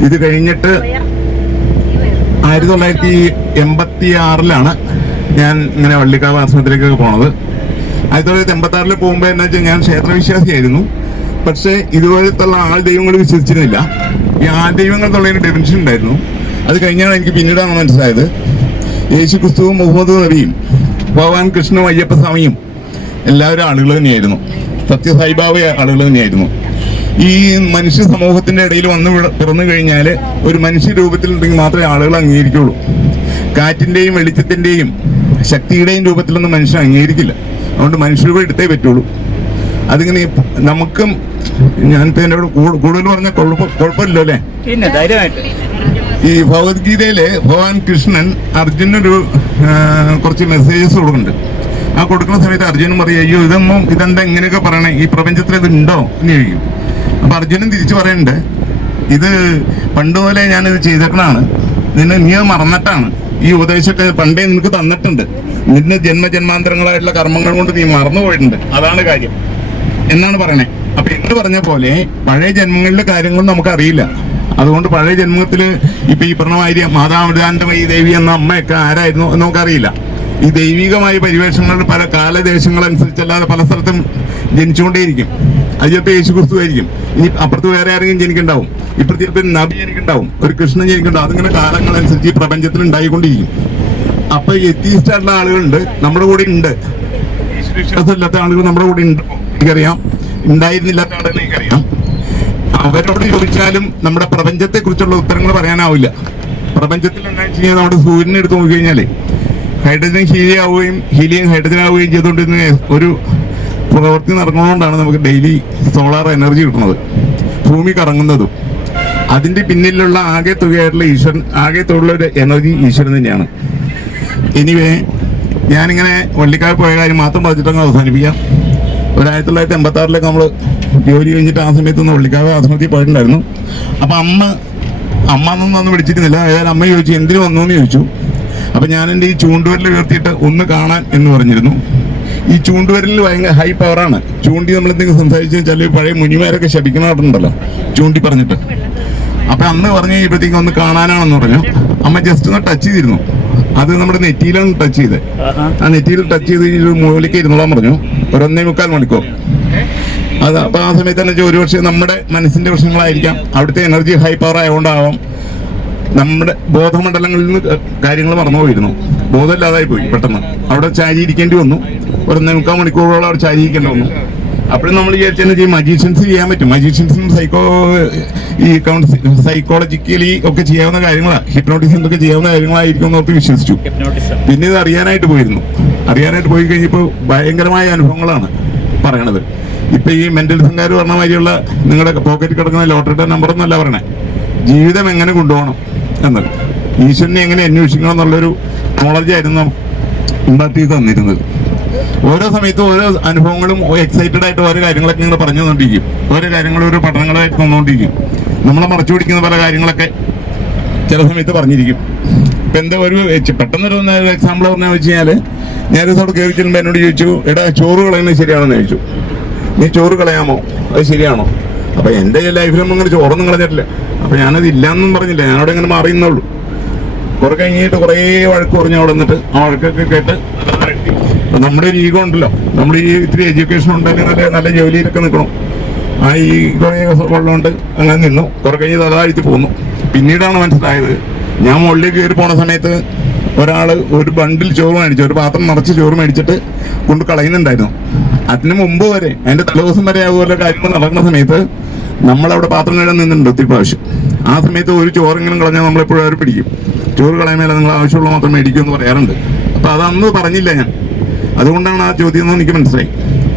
ഇത് കഴിഞ്ഞിട്ട് 1986 ഞാൻ ഇങ്ങനെ വള്ളിക്കാവ് ആശ്രമത്തിലേക്കൊക്കെ പോണത്. 1986 പോകുമ്പോൾ എന്താ വെച്ചാൽ ഞാൻ ക്ഷേത്രവിശ്വാസിയായിരുന്നു. പക്ഷെ ഇതുപോലത്തുള്ള ആൾ ദൈവങ്ങൾ വിശ്വസിച്ചിരുന്നില്ല. ഈ ആൾ ദൈവങ്ങൾ എന്നുള്ളതിന് ഡെഫിനിഷൻ ഉണ്ടായിരുന്നു. അത് കഴിഞ്ഞാണ് എനിക്ക് പിന്നീടാണ് മനസ്സിലായത് യേശു ക്രിസ്തുവും മുഹമ്മദ് നബിയും ഭഗവാൻ കൃഷ്ണനും അയ്യപ്പസ്വാമിയും എല്ലാവരും ആളുകൾ തന്നെയായിരുന്നു. സത്യസായിബാബ ആളുകൾ തന്നെയായിരുന്നു. ഈ മനുഷ്യ സമൂഹത്തിന്റെ ഇടയിൽ വന്ന് പിറന്നു കഴിഞ്ഞാൽ ഒരു മനുഷ്യ രൂപത്തിലുണ്ടെങ്കിൽ മാത്രമേ ആളുകൾ അംഗീകരിക്കുള്ളൂ. കാറ്റിന്റെയും വെളിച്ചത്തിന്റെയും ശക്തിയുടെയും രൂപത്തിലൊന്നും മനുഷ്യൻ അംഗീകരിക്കില്ല. അതുകൊണ്ട് മനുഷ്യരൂപം എടുത്തേ പറ്റുള്ളൂ. അതിങ്ങനെ നമുക്കും ഞാനിപ്പോ എന്നോട് കൂടുതൽ പറഞ്ഞാൽ കുഴപ്പമില്ലല്ലോ അല്ലേ? ഈ ഭഗവത്ഗീതയില് ഭഗവാൻ കൃഷ്ണൻ അർജുനൊരു കുറച്ച് മെസ്സേജസ് കൊടുക്കുന്നുണ്ട്. ആ കൊടുക്കുന്ന സമയത്ത് അർജുനൻ പറയും, അയ്യോ ഇതെന്താ ഇങ്ങനെയൊക്കെ പറയണേ, ഈ പ്രപഞ്ചത്തിൽ ഇത് ഉണ്ടോ എന്ന് ചോദിക്കും. അപ്പൊ അർജുനൻ തിരിച്ചു പറയുന്നുണ്ട്, ഇത് പണ്ട് പോലെ ഞാനിത് ചെയ്തേക്കണാണ്, നീ മറന്നിട്ടാണ്. ഈ ഉപദേശമൊക്കെ പണ്ടേ നിനക്ക് തന്നിട്ടുണ്ട്. നിന്റെ ജന്മജന്മാന്തരങ്ങളായിട്ടുള്ള കർമ്മങ്ങൾ കൊണ്ട് നീ മറന്നുപോയിട്ടുണ്ട്, അതാണ് കാര്യം എന്നാണ് പറയണേ. അപ്പൊ എന്ന് പറഞ്ഞ പോലെ പഴയ ജന്മങ്ങളിലെ കാര്യങ്ങൾ നമുക്കറിയില്ല. അതുകൊണ്ട് പഴയ ജന്മത്തില് ഇപ്പൊ ഈ പറഞ്ഞമാതിരി മാതാമൃതാന്തമയി ദേവി എന്ന അമ്മയൊക്കെ ആരായിരുന്നു എന്ന് നമുക്കറിയില്ല. ഈ ദൈവികമായ പരിവേഷങ്ങൾ പല കാലദേശങ്ങളനുസരിച്ചല്ലാതെ പല സ്ഥലത്തും ജനിച്ചുകൊണ്ടേയിരിക്കും. അത് ചിലപ്പോൾ യേശു ക്രിസ്തു ആയിരിക്കും, ഇനി അപ്പുറത്ത് വേറെ ആരെങ്കിലും ജനിക്കുന്നുണ്ടാവും, ഇപ്പുറത്ത് ചിലപ്പോൾ നബി ജനിക്കുന്നുണ്ടാവും, ഒരു കൃഷ്ണൻ ജനിക്കുന്നുണ്ടാവും. അതിങ്ങനെ കാലങ്ങളനുസരിച്ച് ഈ പ്രപഞ്ചത്തിൽ ഉണ്ടായിക്കൊണ്ടിരിക്കും. അപ്പൊ എത്തീസ്റ്റ് ആയിട്ടുള്ള ആളുകളുണ്ട്, നമ്മുടെ കൂടെ ഉണ്ട്. വിശ്വാസം ഇല്ലാത്ത ആളുകൾ നമ്മുടെ കൂടെ ഉണ്ട്, എനിക്കറിയാം. ഉണ്ടായിരുന്നില്ലാത്ത ആളുകൾ എനിക്കറിയാം. അവരോട് ചോദിച്ചാലും നമ്മുടെ പ്രപഞ്ചത്തെ കുറിച്ചുള്ള ഉത്തരങ്ങൾ പറയാനാവില്ല. പ്രപഞ്ചത്തിൽ എന്താ വെച്ച് കഴിഞ്ഞാൽ നമ്മുടെ സൂര്യനെ എടുത്ത് നോക്കിക്കഴിഞ്ഞാല് ഹൈഡ്രജൻ ഹീലിയം ഹൈഡ്രജൻ ആവുകയും ചെയ്തുകൊണ്ടിരുന്ന ഒരു പ്രവൃത്തി നടക്കുന്നതുകൊണ്ടാണ് നമുക്ക് ഡെയിലി സോളാർ എനർജി കിട്ടുന്നത്, ഭൂമി കറങ്ങുന്നതും. അതിന്റെ പിന്നിലുള്ള ആകെ തുകയായിട്ടുള്ള ഒരു എനർജി ഈശ്വരൻ തന്നെയാണ്. എനിവേ, ഞാനിങ്ങനെ വള്ളിക്കാവ് പോയ കാര്യം മാത്രം പറഞ്ഞിട്ടങ്ങ് അവസാനിപ്പിക്കാം. 1986 നമ്മൾ ജോലി കഴിഞ്ഞിട്ട് ആ സമയത്തൊന്ന് വള്ളിക്കാവ് ആശ്രമത്തിൽ പോയിട്ടുണ്ടായിരുന്നു. അപ്പൊ അമ്മ എന്നൊന്നും അന്ന് വിളിച്ചിരുന്നില്ല. അതായത് അമ്മ ചോദിച്ചു എന്തിനു വന്നു എന്ന് ചോദിച്ചു. അപ്പൊ ഞാൻ എൻ്റെ ഈ ചൂണ്ടുവരൽ ഉയർത്തിയിട്ട് ഒന്ന് കാണാൻ എന്ന് പറഞ്ഞിരുന്നു. ഈ ചൂണ്ടുവരലിൽ ഭയങ്കര ഹൈ പവറാണ്. ചൂണ്ടി നമ്മൾ എന്തെങ്കിലും സംസാരിച്ചു വെച്ചാൽ പഴയ മുനിമാരൊക്കെ ശപിക്കണുണ്ടല്ലോ ചൂണ്ടി പറഞ്ഞിട്ട്. അപ്പൊ അന്ന് പറഞ്ഞു കഴിയുമ്പോഴത്തേക്കും ഒന്ന് കാണാനാണെന്ന് പറഞ്ഞു. അമ്മ ജസ്റ്റ് ഒന്ന് ടച്ച് ചെയ്തിരുന്നു. അത് നമ്മുടെ നെറ്റിയിലാണ് ടച്ച് ചെയ്തത്. ആ നെറ്റിയിൽ ടച്ച് ചെയ്ത് കഴിഞ്ഞൊരു മൂലയ്ക്ക് ഇരുന്നോളാൻ പറഞ്ഞു. 1.25 മണിക്കൂർ. അത് അപ്പൊ ആ സമയത്ത് തന്നെ ഒരുപക്ഷെ നമ്മുടെ മനസ്സിന്റെ പ്രശ്നങ്ങളായിരിക്കാം, അവിടുത്തെ എനർജി ഹൈ പവർ ആയതുകൊണ്ടാവാം നമ്മുടെ ബോധമണ്ഡലങ്ങളിൽ നിന്ന് കാര്യങ്ങൾ മറന്നുപോയിരുന്നു. ബോധമില്ലാതായി പോയി പെട്ടെന്ന്. അവിടെ ചാരിയിരിക്കേണ്ടി വന്നു. 1.25 മണിക്കൂറോളം അവിടെ ചാരിയിരിക്കേണ്ടി വന്നു. അപ്പോഴും നമ്മൾ വിചാരിച്ചാൽ മജീഷ്യൻസ് ചെയ്യാൻ പറ്റും. മജീഷ്യൻസും സൈക്കോളജിക്കലി ഒക്കെ ചെയ്യാവുന്ന കാര്യങ്ങളാണ്. ഹിപ്നോട്ടിസം ഒക്കെ ചെയ്യാവുന്ന കാര്യങ്ങളായിരിക്കും എന്നോർത്ത് വിശ്വസിച്ചു. പിന്നെ ഇത് അറിയാനായിട്ട് പോയി കഴിഞ്ഞപ്പോൾ ഭയങ്കരമായ അനുഭവങ്ങളാണ് പറയണത്. ഇപ്പൊ ഈ മെന്റലിസംകാർ പറഞ്ഞ മാതിരിയുള്ള നിങ്ങളുടെ പോക്കറ്റിൽ കിടക്കുന്ന ലോട്ടറിയുടെ നമ്പറൊന്നല്ല പറയണേ, ജീവിതം എങ്ങനെ കൊണ്ടുപോകണം എന്നത്, ഈശ്വരനെ എങ്ങനെ അന്വേഷിക്കണം എന്നുള്ളൊരു നോളജായിരുന്നു നമുക്ക് ഉണ്ടാക്കി തന്നിരുന്നത്. ഓരോ സമയത്തും ഓരോ അനുഭവങ്ങളും എക്സൈറ്റഡ് ആയിട്ട് ഓരോ കാര്യങ്ങളൊക്കെ നിങ്ങൾ പറഞ്ഞു തന്നുകൊണ്ടിരിക്കും, ഓരോ കാര്യങ്ങളും ഓരോ പഠനങ്ങളായിട്ട് തന്നുകൊണ്ടിരിക്കും. നമ്മളെ മറച്ചു പിടിക്കുന്ന പല കാര്യങ്ങളൊക്കെ ചില സമയത്ത് പറഞ്ഞിരിക്കും. ഇപ്പം എന്താ ഒരു പെട്ടെന്നൊരു എക്സാമ്പിൾ പറഞ്ഞാൽ വെച്ച് കഴിഞ്ഞാൽ, ഞാനൊരു സ്ഥലത്ത് കയറി ചെല്ലുമ്പോൾ എന്നോട് ചോദിച്ചു, എടാ ചോറ് കളയുന്നത് ശരിയാണെന്ന് ചോദിച്ചു. നീ ചോറ് കളയാമോ, അത് ശരിയാണോ? അപ്പം എൻ്റെ ലൈഫിലൊന്നും അങ്ങനെ ചോറൊന്നും കളഞ്ഞിട്ടില്ല. അപ്പം ഞാനത് ഇല്ലയെന്നും പറഞ്ഞില്ല, ഞാനവിടെ ഇങ്ങനെ മാറിയുന്നുള്ളൂ. കുറെ കഴിഞ്ഞിട്ട് കുറേ വഴക്ക് പറഞ്ഞു അവിടെ നിന്നിട്ട് ആ വഴക്കൊക്കെ കേട്ട് നമ്മുടെ ഒരു ഈഗോ ഉണ്ടല്ലോ, നമ്മുടെ ഈ ഇത്തിരി എഡ്യൂക്കേഷൻ ഉണ്ടെങ്കിൽ നല്ല നല്ല ജോലിയിലൊക്കെ നിൽക്കണം. ആ ഈ കുറേ ഉള്ളതുകൊണ്ട് അങ്ങനെ നിന്നു. കുറെ കഴിഞ്ഞ് തലതാഴ്ത്തി പോന്നു. പിന്നീടാണ് മനസ്സിലായത്, ഞാൻ മുകളിലേക്ക് കയറി പോണ സമയത്ത് ഒരാൾ ഒരു ബണ്ടിൽ ചോറ് മേടിച്ചു, ഒരു പാത്രം നിറച്ച് ചോറ് മേടിച്ചിട്ട് കൊണ്ട് കളയുന്നുണ്ടായിരുന്നു. അതിന് മുമ്പ് വരെ, അതിന്റെ തലേദിവസം വരെ അതുപോലെ കാര്യങ്ങൾ നടക്കുന്ന സമയത്ത് നമ്മളവിടെ പാത്രം കഴുകാൻ നിന്നിട്ടുണ്ട് ഒത്തിരി പ്രാവശ്യം. ആ സമയത്ത് ഒരു ചോറെങ്കിലും കളഞ്ഞാൽ നമ്മളെപ്പോഴും അവർ പിടിക്കും. ചോറ് കളയുമ്പോൾ നിങ്ങൾ ആവശ്യമുള്ള മാത്രം മേടിക്കും എന്ന് പറയാറുണ്ട്. അപ്പൊ അതന്ന് പറഞ്ഞില്ല ഞാൻ, അതുകൊണ്ടാണ് ആ ചോദ്യം എന്ന് എനിക്ക് മനസ്സിലായി.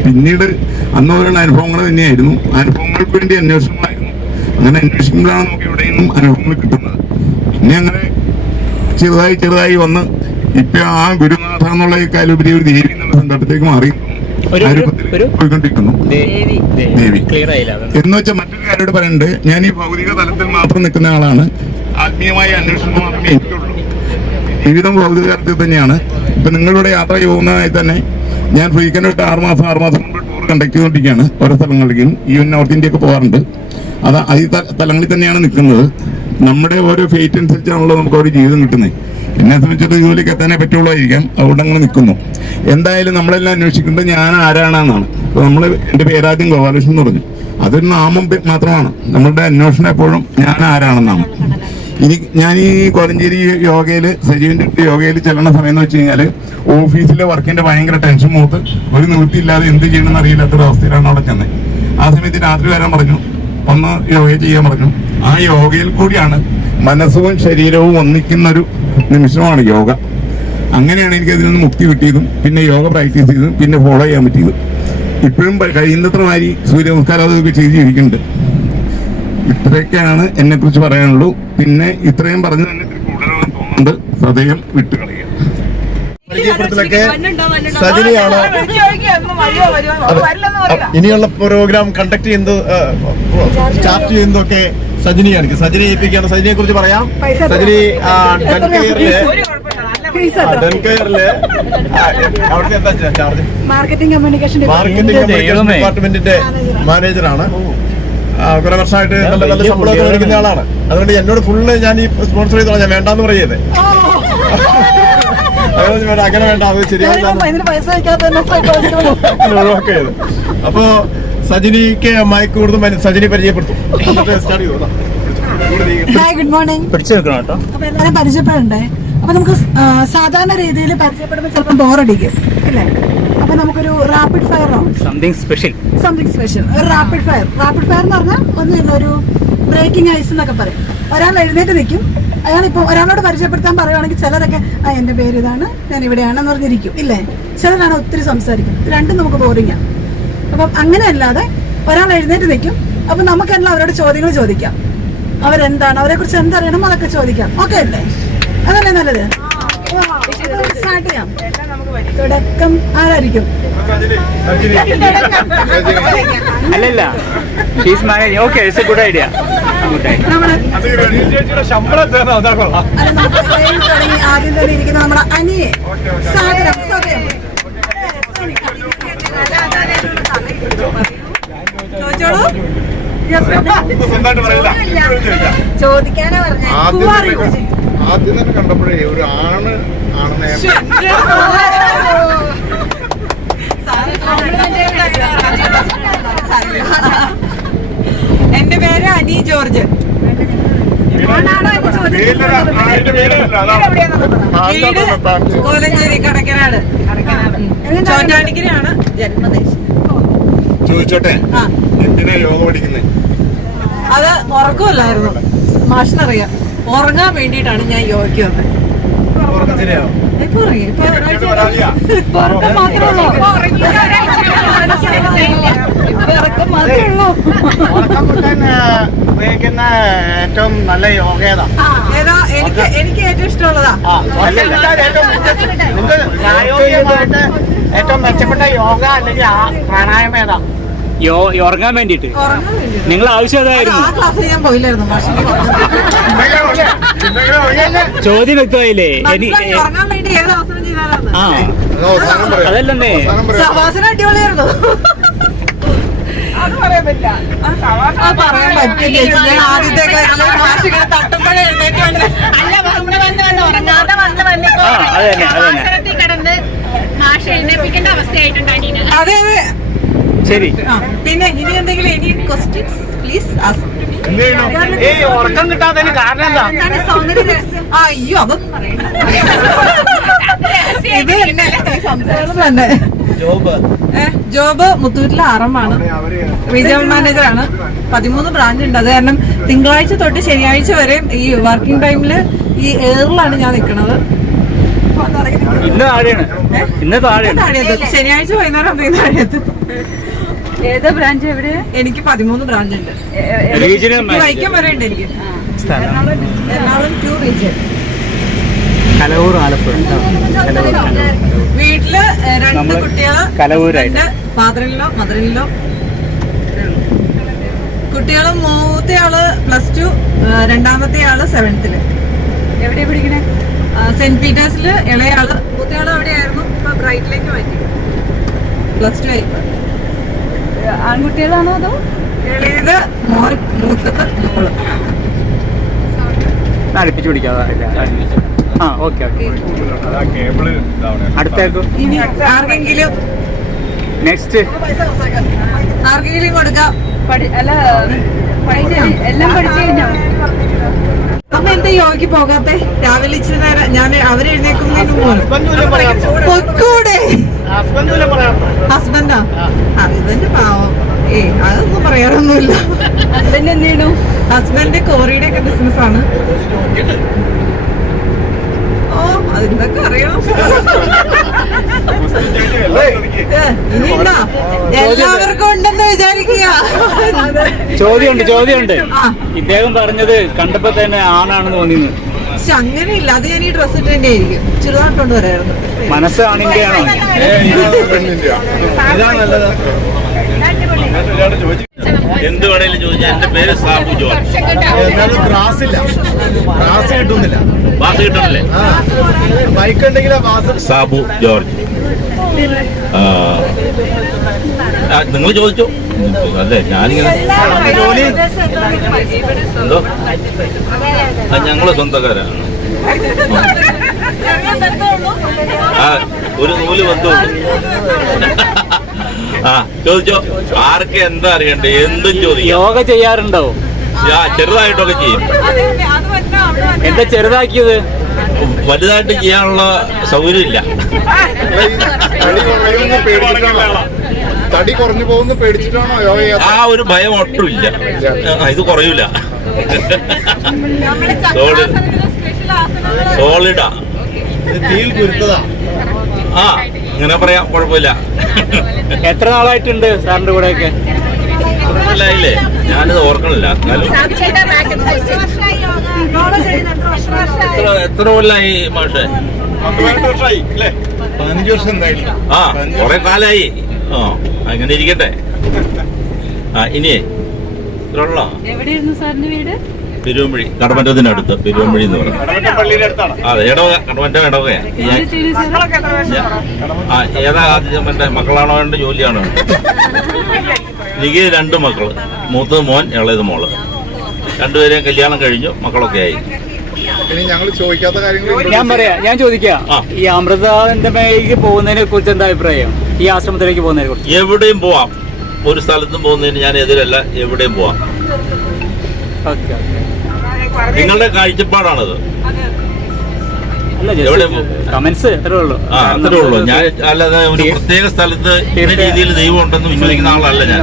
പിന്നീട് അന്ന് പറയുന്ന അനുഭവങ്ങൾ തന്നെയായിരുന്നു, അനുഭവങ്ങൾക്ക് വേണ്ടി അന്വേഷണമായിരുന്നു. അങ്ങനെ അന്വേഷിക്കുമ്പോഴാണ് നമുക്ക് എവിടെയും അനുഭവങ്ങൾ കിട്ടുന്നത്. പിന്നെ അങ്ങനെ ചെറുതായി വന്ന് ഇപ്പൊ ആ ഗുരുനാഥ എന്നുള്ള കാലുപരി ഒരു ദേവി എന്നുള്ള സന്ദർഭത്തിലേക്ക് മാറി പോയിക്കൊണ്ടിരിക്കുന്നു. ദേവി എന്ന് വെച്ചാൽ മറ്റൊരു കാര്യോട് പറയുന്നുണ്ട്, ഞാൻ ഈ ഭൗതിക തലത്തിൽ മാത്രം നിൽക്കുന്ന ആളാണ്, ആത്മീയമായ അന്വേഷണം മാത്രമേ എനിക്കുള്ളൂ. ജീവിതം ഭൗതിക തലത്തിൽ തന്നെയാണ്. ഇപ്പൊ നിങ്ങളുടെ യാത്ര പോകുന്നതായി തന്നെ ഞാൻ ഫ്രീക്വന്റ് 6 മാസം കൊണ്ട് ടൂർ കണ്ടക്ട് ചെയ്തുകൊണ്ടിരിക്കുകയാണ് ഓരോ സ്ഥലങ്ങളിലേക്കും. ഈവൻ നോർത്ത് ഇന്ത്യ ഒക്കെ പോകാറുണ്ട്. അത് ഈ തലങ്ങളിൽ തന്നെയാണ് നിൽക്കുന്നത്. നമ്മുടെ ഓരോ ഫേറ്റ് അനുസരിച്ചാണല്ലോ നമുക്ക് ഒരു ജീവിതം കിട്ടുന്നത്. എന്നെ സംബന്ധിച്ചിട്ട് ഇതുപോലേക്ക് എത്താനേ പറ്റുള്ളായിരിക്കാം, അതുകൊണ്ട് അങ്ങനെ നിൽക്കുന്നു. എന്തായാലും നമ്മളെല്ലാം അന്വേഷിക്കേണ്ടത് ഞാൻ ആരാണെന്നാണ്. അപ്പോൾ നമ്മൾ എൻ്റെ പേരാദ്യം ഗോപാലകൃഷ്ണൻ എന്ന് പറഞ്ഞു, അതൊരു നാമം മാത്രമാണ്. നമ്മളുടെ അന്വേഷണം എപ്പോഴും ഞാൻ ആരാണെന്നാണ്. ഞാൻ ഈ കോലഞ്ചേരി യോഗയിൽ, സജീവിൻ്റെ യോഗയിൽ ചെല്ലുന്ന സമയം എന്ന് വെച്ച് കഴിഞ്ഞാൽ, ഓഫീസിലെ വർക്കിന്റെ ഭയങ്കര ടെൻഷൻ മൂത്ത് ഒരു നിവൃത്തിയില്ലാതെ എന്ത് ചെയ്യണമെന്ന് അറിയില്ലാത്തൊരു അവസ്ഥയിലാണ് അവിടെ ചെന്നത്. ആ സമയത്ത് രാത്രി വരാൻ പറഞ്ഞു, ഒന്ന് യോഗ ചെയ്യാൻ പറഞ്ഞു. ആ യോഗയിൽ കൂടിയാണ് മനസ്സും ശരീരവും ഒന്നിക്കുന്നൊരു നിമിഷമാണ് യോഗ. അങ്ങനെയാണ് എനിക്ക് അതിൽ നിന്ന് മുക്തി കിട്ടിയതും പിന്നെ യോഗ പ്രാക്ടീസ് ചെയ്തതും പിന്നെ ഫോളോ ചെയ്യാൻ പറ്റിയതും. ഇപ്പോഴും കഴിയുന്നത്ര മാതിരി സൂര്യ നമസ്കാരം അതൊക്കെ ചെയ്തിരിക്കുന്നുണ്ട്. ഇത്രയൊക്കെയാണ് എന്നെ കുറിച്ച് പറയാനുള്ളൂ. പിന്നെ ഇത്രയും പറഞ്ഞു തന്നെ കൂടുതലാണെന്ന് തോന്നുന്നുണ്ട്. സദയം വിട്ടുകളയുക. പരിചയപ്പെടുത്തലൊക്കെ സജിനിയാണ്. ഇനിയുള്ള പ്രോഗ്രാം കണ്ടക്ട് ചെയ്യുന്നത്, സ്റ്റാർട്ട് ചെയ്യുന്നതൊക്കെ സജിനിയാണ്. സജിനി ഏൽപ്പിക്കുകയാണ്. സജിനിയെ കുറിച്ച് പറയാം. സജിനി ഡെൻകെയറില് അവിടുത്തെ എന്താ ചാർജ്? മാർക്കറ്റിംഗ് കമ്മ്യൂണിക്കേഷൻ ഡിപ്പാർട്ട്മെന്റിന്റെ മാനേജറാണ്. കുറെ വർഷമായിട്ട് നല്ല നല്ല ശമ്പളമൊക്കെ മേടിക്കുന്ന ആളാണ്. അതുകൊണ്ട് എന്നോട് ഫുള്ള് ഞാൻ ഈ സ്പോൺസർ ചെയ്തോളാം, ഞാൻ വേണ്ടാന്ന് പറയരുത്. അങ്ങനെ വേണ്ട, അത് ശരിയാവില്ല. അപ്പോ സജിനിക്ക് മൈക്ക് കൊടുത്തും സജിനി പരിചയപ്പെടുത്തും. Hi, good morning. അപ്പൊ എല്ലാരും പരിചയപ്പെടണ്ടേ? അപ്പൊ നമുക്ക് സാധാരണ രീതിയിൽ പരിചയപ്പെടുമ്പോൾ ചിലപ്പോൾ ബോറടിക്കും അല്ലേ? അപ്പൊ നമുക്കൊരു rapid fire round, something special. ഒരു റാപ്പിഡ് ഫയർ എന്ന് പറഞ്ഞാൽ ഒന്നുമില്ല, ഒരു ബ്രേക്കിംഗ് ഐസ് എന്നൊക്കെ പറയും. ഒരാൾ എഴുന്നേറ്റ് നിൽക്കും, അയാളിപ്പോൾ ഒരാളോട് പരിചയപ്പെടുത്താൻ പറയുവാണെങ്കിൽ ചിലരൊക്കെ എന്റെ പേര് ഇതാണ്, ഞാൻ ഇവിടെയാണെന്ന് പറഞ്ഞിരിക്കും ഇല്ലേ? ചിലരാണ് ഒത്തിരി സംസാരിക്കും. രണ്ടും നമുക്ക് ബോറിങ്ങാണ്. അപ്പം അങ്ങനെ അല്ലാതെ ഒരാൾ എഴുന്നേറ്റ് നിൽക്കും, അപ്പൊ നമുക്കെല്ലാം അവരോട് ചോദ്യങ്ങൾ ചോദിക്കാം. അവരെന്താണ്, അവരെ കുറിച്ച് എന്തറിയണം അതൊക്കെ ചോദിക്കാം. ഓക്കെ അല്ലേ? അതല്ലേ നല്ലത്? സ്റ്റാർട്ട് ചെയ്യാം. തുടക്കം ആരായിരിക്കും? അല്ലല്ല, ആദ്യം തന്നെ ഇരിക്കുന്ന നമ്മുടെ അനിയെ സാഗരം സ്വയം ചോദിക്കാനാ പറഞ്ഞ. ആദ്യം തന്നെ കണ്ടപ്പോഴേ ഒരു ആണ് ആണെന്ന് എന്റെ പേര് അനി ജോർജ്. വീട് കോലഞ്ചേരി കടക്കനാട്, ചോറ്റാനിക്കരയാണ് ജന്മദേശം. ചോദിച്ചോട്ടെ, എന്തിനാ യോഗ പഠിക്കുന്നത്? അത് ഉറക്കമല്ലായിരുന്നു, മാഷിനറിയാം. ഉറങ്ങാൻ വേണ്ടിയിട്ടാണ് ഞാൻ യോഗയ്ക്ക് വന്നത്. ഇപ്പൊ ഉറങ്ങി, ഇപ്പൊ ഉറക്കം മാത്രമേ ഉള്ളൂ. ഉറക്കം കിട്ടാൻ ഉപയോഗിക്കുന്ന ഏറ്റവും നല്ല യോഗ ഏതാ? ഏതാ? എനിക്ക് ഏറ്റവും ഇഷ്ടമുള്ളതാ. ഉറക്കം കിട്ടാൻ ഏറ്റവും നിങ്ങൾക്ക് പ്രായോഗികമായിട്ട് ഏറ്റവും മെച്ചപ്പെട്ട യോഗ അല്ലെങ്കിൽ പ്രാണായാമം ഏതാ? ഉറങ്ങാൻ വേണ്ടിട്ട് ഉറങ്ങാൻ വേണ്ടി നിങ്ങൾ ആവശ്യം അതായിരുന്നു. ആ ക്ലാസ്സിൽ ഞാൻ പോയില്ലായിരുന്നു. പക്ഷേ ചോദ്യം വ്യക്തമായില്ലേ? ഉറങ്ങാൻ വേണ്ടി ഏത് അവസരം ചെയ്താലാണ്? ആ അതല്ലേ ശവാസനം അടിപൊളിയായിരുന്നു. അത് പറയാൻ പറ്റില്ല. പറയാൻ പറ്റില്ല. ഞാൻ ആദ്യത്തെ ഭാഷകളെ തട്ടുമ്പോഴേ എഴുന്നേറ്റ് വന്ന് അതെ അതെ. ശരി. പിന്നെ ഇനി എന്തെങ്കിലും എനി ക്വസ്റ്റ്യൻസ് പ്ലീസ് ആസ്ക്. ഈ ഉറക്കം കിട്ടാത്തതിന് കാരണം എന്താ? അയ്യോ അതൊന്നും പറയണ്ട. ഇത് തന്നെ ഈ സംസാരം തന്നെ. ജോബ് മുത്തൂറ്റിലെ ആറമ്മാണ്. റീജിയണൽ മാനേജറാണ്. 13 ബ്രാഞ്ച് ഉണ്ട്. അത് കാരണം തിങ്കളാഴ്ച തൊട്ട് ശനിയാഴ്ച വരെ ഈ വർക്കിംഗ് ടൈമില് ഈ എയറിലാണ് ഞാൻ നിൽക്കുന്നത്. ഇന്ന് താഴെയാണ്. ഇന്ന് താഴെയാണ്. ശനിയാഴ്ച വൈകുന്നേരം താഴെത്ത്. ഏത് ബ്രാഞ്ച് എവിടെ? എനിക്ക് 13 ബ്രാഞ്ച് ഉണ്ട്. റീജിയണൽ വൈക്കം വരെ ഉണ്ട് എനിക്ക്. എറണാകുളം 2 റീജിയൻ. കലവൂർ ആലപ്പുഴ. വീട്ടില് 2 കുട്ടികള്, കലവൂരായിട്ട് ഫാദറിലോ മദറിലോ. കുട്ടികള് മൂത്തയാള് +2, രണ്ടാമത്തെ ആള് 7th. എവിടെയാ പഠിക്കണേ? സെന്റ് പീറ്റേഴ്സില്. ഇളയാള് മൂത്തയാള് അവിടെയായിരുന്നു. ഇപ്പൊ ബ്രൈറ്റിലേക്ക് മാറ്റി. +2 ആയി. ആൺകുട്ടികളാണോ അതോ? ഇളയത് മോൻ, മൂത്തത് മോള്. അടുപ്പിച്ചു പിടിക്കാതെ. ആ ഓക്കെ ഓക്കെ. അടുത്തേക്ക് ഇനി ആർക്കെങ്കിലും നെക്സ്റ്റ് ആർക്കെങ്കിലും കൊടുക്കാം. അല്ല എല്ലാം പഠിച്ചു കഴിഞ്ഞോ? അമ്മ എന്താ യോഗയ്ക്ക് പോകാത്തെ? രാവിലെ ഇച്ചിരി നേരം ഞാൻ അവരെഴുന്നേക്കുന്നതിന് പൊക്കൂടെ. ഹസ്ബൻഡാ? ഹസ്ബൻഡ് പാവം. അതൊന്നും പറയാറൊന്നുമില്ല. ഹസ്ബൻഡ് എന്ത് ചെയ്യണു? ഹസ്ബൻഡ് കോറിയുടെ ഒക്കെ ബിസിനസ്സാണ്. ഓ അതെന്തൊക്കെ അറിയണം. ഇനിയുണ്ടോ? എല്ലാവർക്കും ഉണ്ടെന്ന് വിചാരിക്കുക. ചോദ്യമുണ്ട്. ഇദ്ദേഹം പറഞ്ഞത് കണ്ടപ്പോ തന്നെ ആണാണെന്ന് തോന്നിയത്. പക്ഷെ അങ്ങനെയില്ല. അത് ഞാൻ ഈ ഡ്രസ് ഇട്ട് തന്നെ ആയിരിക്കും. ചെറുതായിട്ടുണ്ട് വരായിരുന്നു. മനസ്സാണിന്റെ ആണോ? എന്ത് വേണേലും ചോദിച്ചാൽ എന്റെ പേര് സാബു ജോർജ്. ബ്രാസ് കിട്ടുന്നില്ല. ബാസ് കിട്ടണല്ലേ? ബൈക്ക് ഉണ്ടെങ്കിൽ സാബു ജോർജ്. നിങ്ങൾ ചോദിച്ചോ. അല്ലേ ഞാനിങ്ങനെ എന്തോ ഞങ്ങള് സ്വന്തക്കാരാണ്. ഒരു നൂല് ബന്ധമുണ്ട്. ചോദിച്ചോ. ആർക്ക് എന്താ അറിയണ്ടേ? എന്തും ചോദിക്കും. യോഗ ചെയ്യാറുണ്ടോ? ചെറുതായിട്ടൊക്കെ ചെയ്യും. എന്താ ചെറുതാക്കിയത്? വലുതായിട്ട് ചെയ്യാനുള്ള സൗകര്യം ഇല്ല. തടി കുറഞ്ഞു പോകുന്ന പേടിച്ചിട്ടാണോ യോഗ? ആ ഒരു ഭയം ഒട്ടുമില്ല. ഇത് കുറയൂല. സോളിഡാ. തീയിൽ കുരുത്തതാ. ഇങ്ങനെ പറയാം. കുഴപ്പമില്ല. എത്ര നാളായിട്ടുണ്ട് സാറിന്റെ കൂടെ ഒക്കെ? കുഴപ്പമില്ലായില്ലേ? ഞാനിത് ഓർക്കണില്ല. എന്നാലും എത്ര കൊല്ലായി മാഷെ? 15 വർഷമായി അല്ലേ? 15 വർഷം എന്തായാലും. കൊറേ കാലായി. അങ്ങനെ ഇരിക്കട്ടെ. ഇനിയേ ഇത്രയുള്ള എവിടെയായിരുന്നു സാറിന്റെ വീട്? പെരുവമ്പഴി. കടമറ്റത്തിനടുത്ത് പെരുവമ്പഴി എന്ന് പറയും. അതെ, ഇടവക. കടമറ്റം ഇടവകയാ. ഏതാ ആദ്യം? എന്റെ മക്കളാണോ വേണ്ട ജോലിയാണോ? എനിക്ക് 2 മക്കള്. മൂത്തത് മോൻ, ഇളയത് മോള്. 2 പേരെയും കല്യാണം കഴിഞ്ഞു. മക്കളൊക്കെ ആയി. ഇനി ഞങ്ങൾ ചോദിക്കാത്ത കാര്യങ്ങൾ ഞാൻ ചോദിക്കാം. ഈ അമൃതാനന്ദ മേഖലയ്ക്ക് പോകുന്നതിനെ കുറിച്ച് എന്താ അഭിപ്രായം? ഈ ആശ്രമത്തിലേക്ക് പോകുന്നതിനെ കുറിച്ച്? എവിടെയും പോവാം. ഒരു സ്ഥലത്തും പോകുന്നതിന് ഞാൻ എതിരല്ല. എവിടെയും പോവാം. നിങ്ങളുടെ കാഴ്ചപ്പാടാണത്. കമന്റ്സ് അത്രേ ഉള്ളൂ. അത്രേ ഉള്ളൂ. ഞാൻ അല്ലാതെ ഒരു പ്രത്യേക സ്ഥലത്ത് ഇന്ന രീതിയിൽ ദൈവം ഉണ്ടെന്ന് വിശ്വസിക്കുന്ന ആളല്ല ഞാൻ.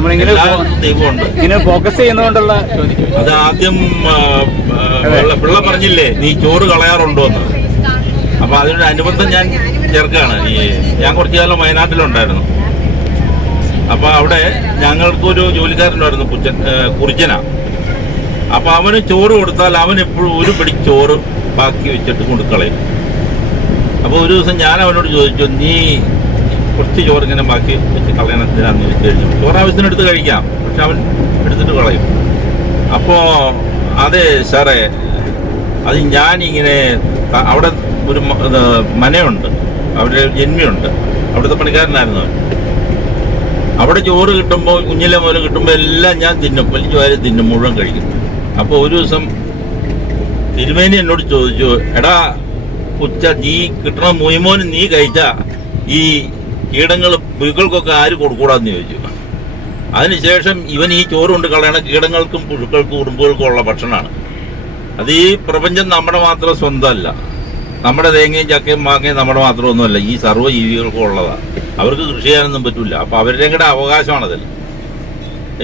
ദൈവമുണ്ട്. ഇങ്ങനെ ഫോക്കസ് ചെയ്യുന്നതുകൊണ്ടുള്ള അത് ആദ്യം പിള്ള പറഞ്ഞില്ലേ, നീ ചോറ് കളയാറുണ്ടോ എന്ന്. അപ്പൊ അതിനൊരു അനുബന്ധം ഞാൻ ചേർക്കുകയാണ്. ഞാൻ കുറച്ചു കാലം വയനാട്ടിലുണ്ടായിരുന്നു. അപ്പൊ അവിടെ ഞങ്ങൾക്കൊരു ജോലിക്കാരനായിരുന്നു കുറിച്ചന. അപ്പൊ അവന് ചോറ് കൊടുത്താൽ അവൻ എപ്പോഴും ഒരു പിടി ചോറ് ബാക്കി വെച്ചിട്ട് കൊടുക്കളയും. അപ്പോൾ ഒരു ദിവസം ഞാൻ അവനോട് ചോദിച്ചു, നീ കുറച്ച് ചോറ് ഇങ്ങനെ ബാക്കി വെച്ച് കളയണത്തിനാന്ന് വെച്ച് കഴിഞ്ഞു. ചോറാവശ്യത്തിന് എടുത്ത് കഴിക്കാം, പക്ഷെ അവൻ എടുത്തിട്ട് കളയും. അപ്പോൾ അതെ സാറേ, അത് ഞാനിങ്ങനെ അവിടെ ഒരു മനയുണ്ട്, അവിടെ ജന്മിയുണ്ട്, അവിടുത്തെ പണിക്കാരനായിരുന്നു അവൻ. അവിടെ ചോറ് കിട്ടുമ്പോൾ, കുഞ്ഞിലെ മുതൽ കിട്ടുമ്പോൾ എല്ലാം ഞാൻ തിന്നും, വലിയ വാരി തിന്നും, മുഴുവൻ കഴിക്കും. അപ്പോൾ ഒരു ദിവസം തിരുമേനി എന്നോട് ചോദിച്ചു, എടാ ഉച്ച നീ കിട്ടണ മുയ്മോന് നീ കഴിച്ചാ ഈ കീടങ്ങൾ പുഴുക്കൾക്കൊക്കെ ആര് കൊടുക്കൂടാന്ന് ചോദിച്ചു. അതിനുശേഷം ഇവൻ ഈ ചോറ് കൊണ്ട് കളയണ കീടങ്ങൾക്കും പുഴുക്കൾക്കും ഉറുമ്പുകൾക്കും ഉള്ള ഭക്ഷണമാണ്. അത് ഈ പ്രപഞ്ചം നമ്മുടെ മാത്രം സ്വന്തമല്ല. നമ്മുടെ തേങ്ങയും ചക്കയും മാങ്ങയും നമ്മുടെ മാത്രമൊന്നുമല്ല, ഈ സർവ്വ ജീവികൾക്കും ഉള്ളതാണ്. അവർക്ക് കൃഷി ചെയ്യാനൊന്നും പറ്റില്ല. അപ്പോൾ അവരുടെ കൂടെ അവകാശമാണതിൽ.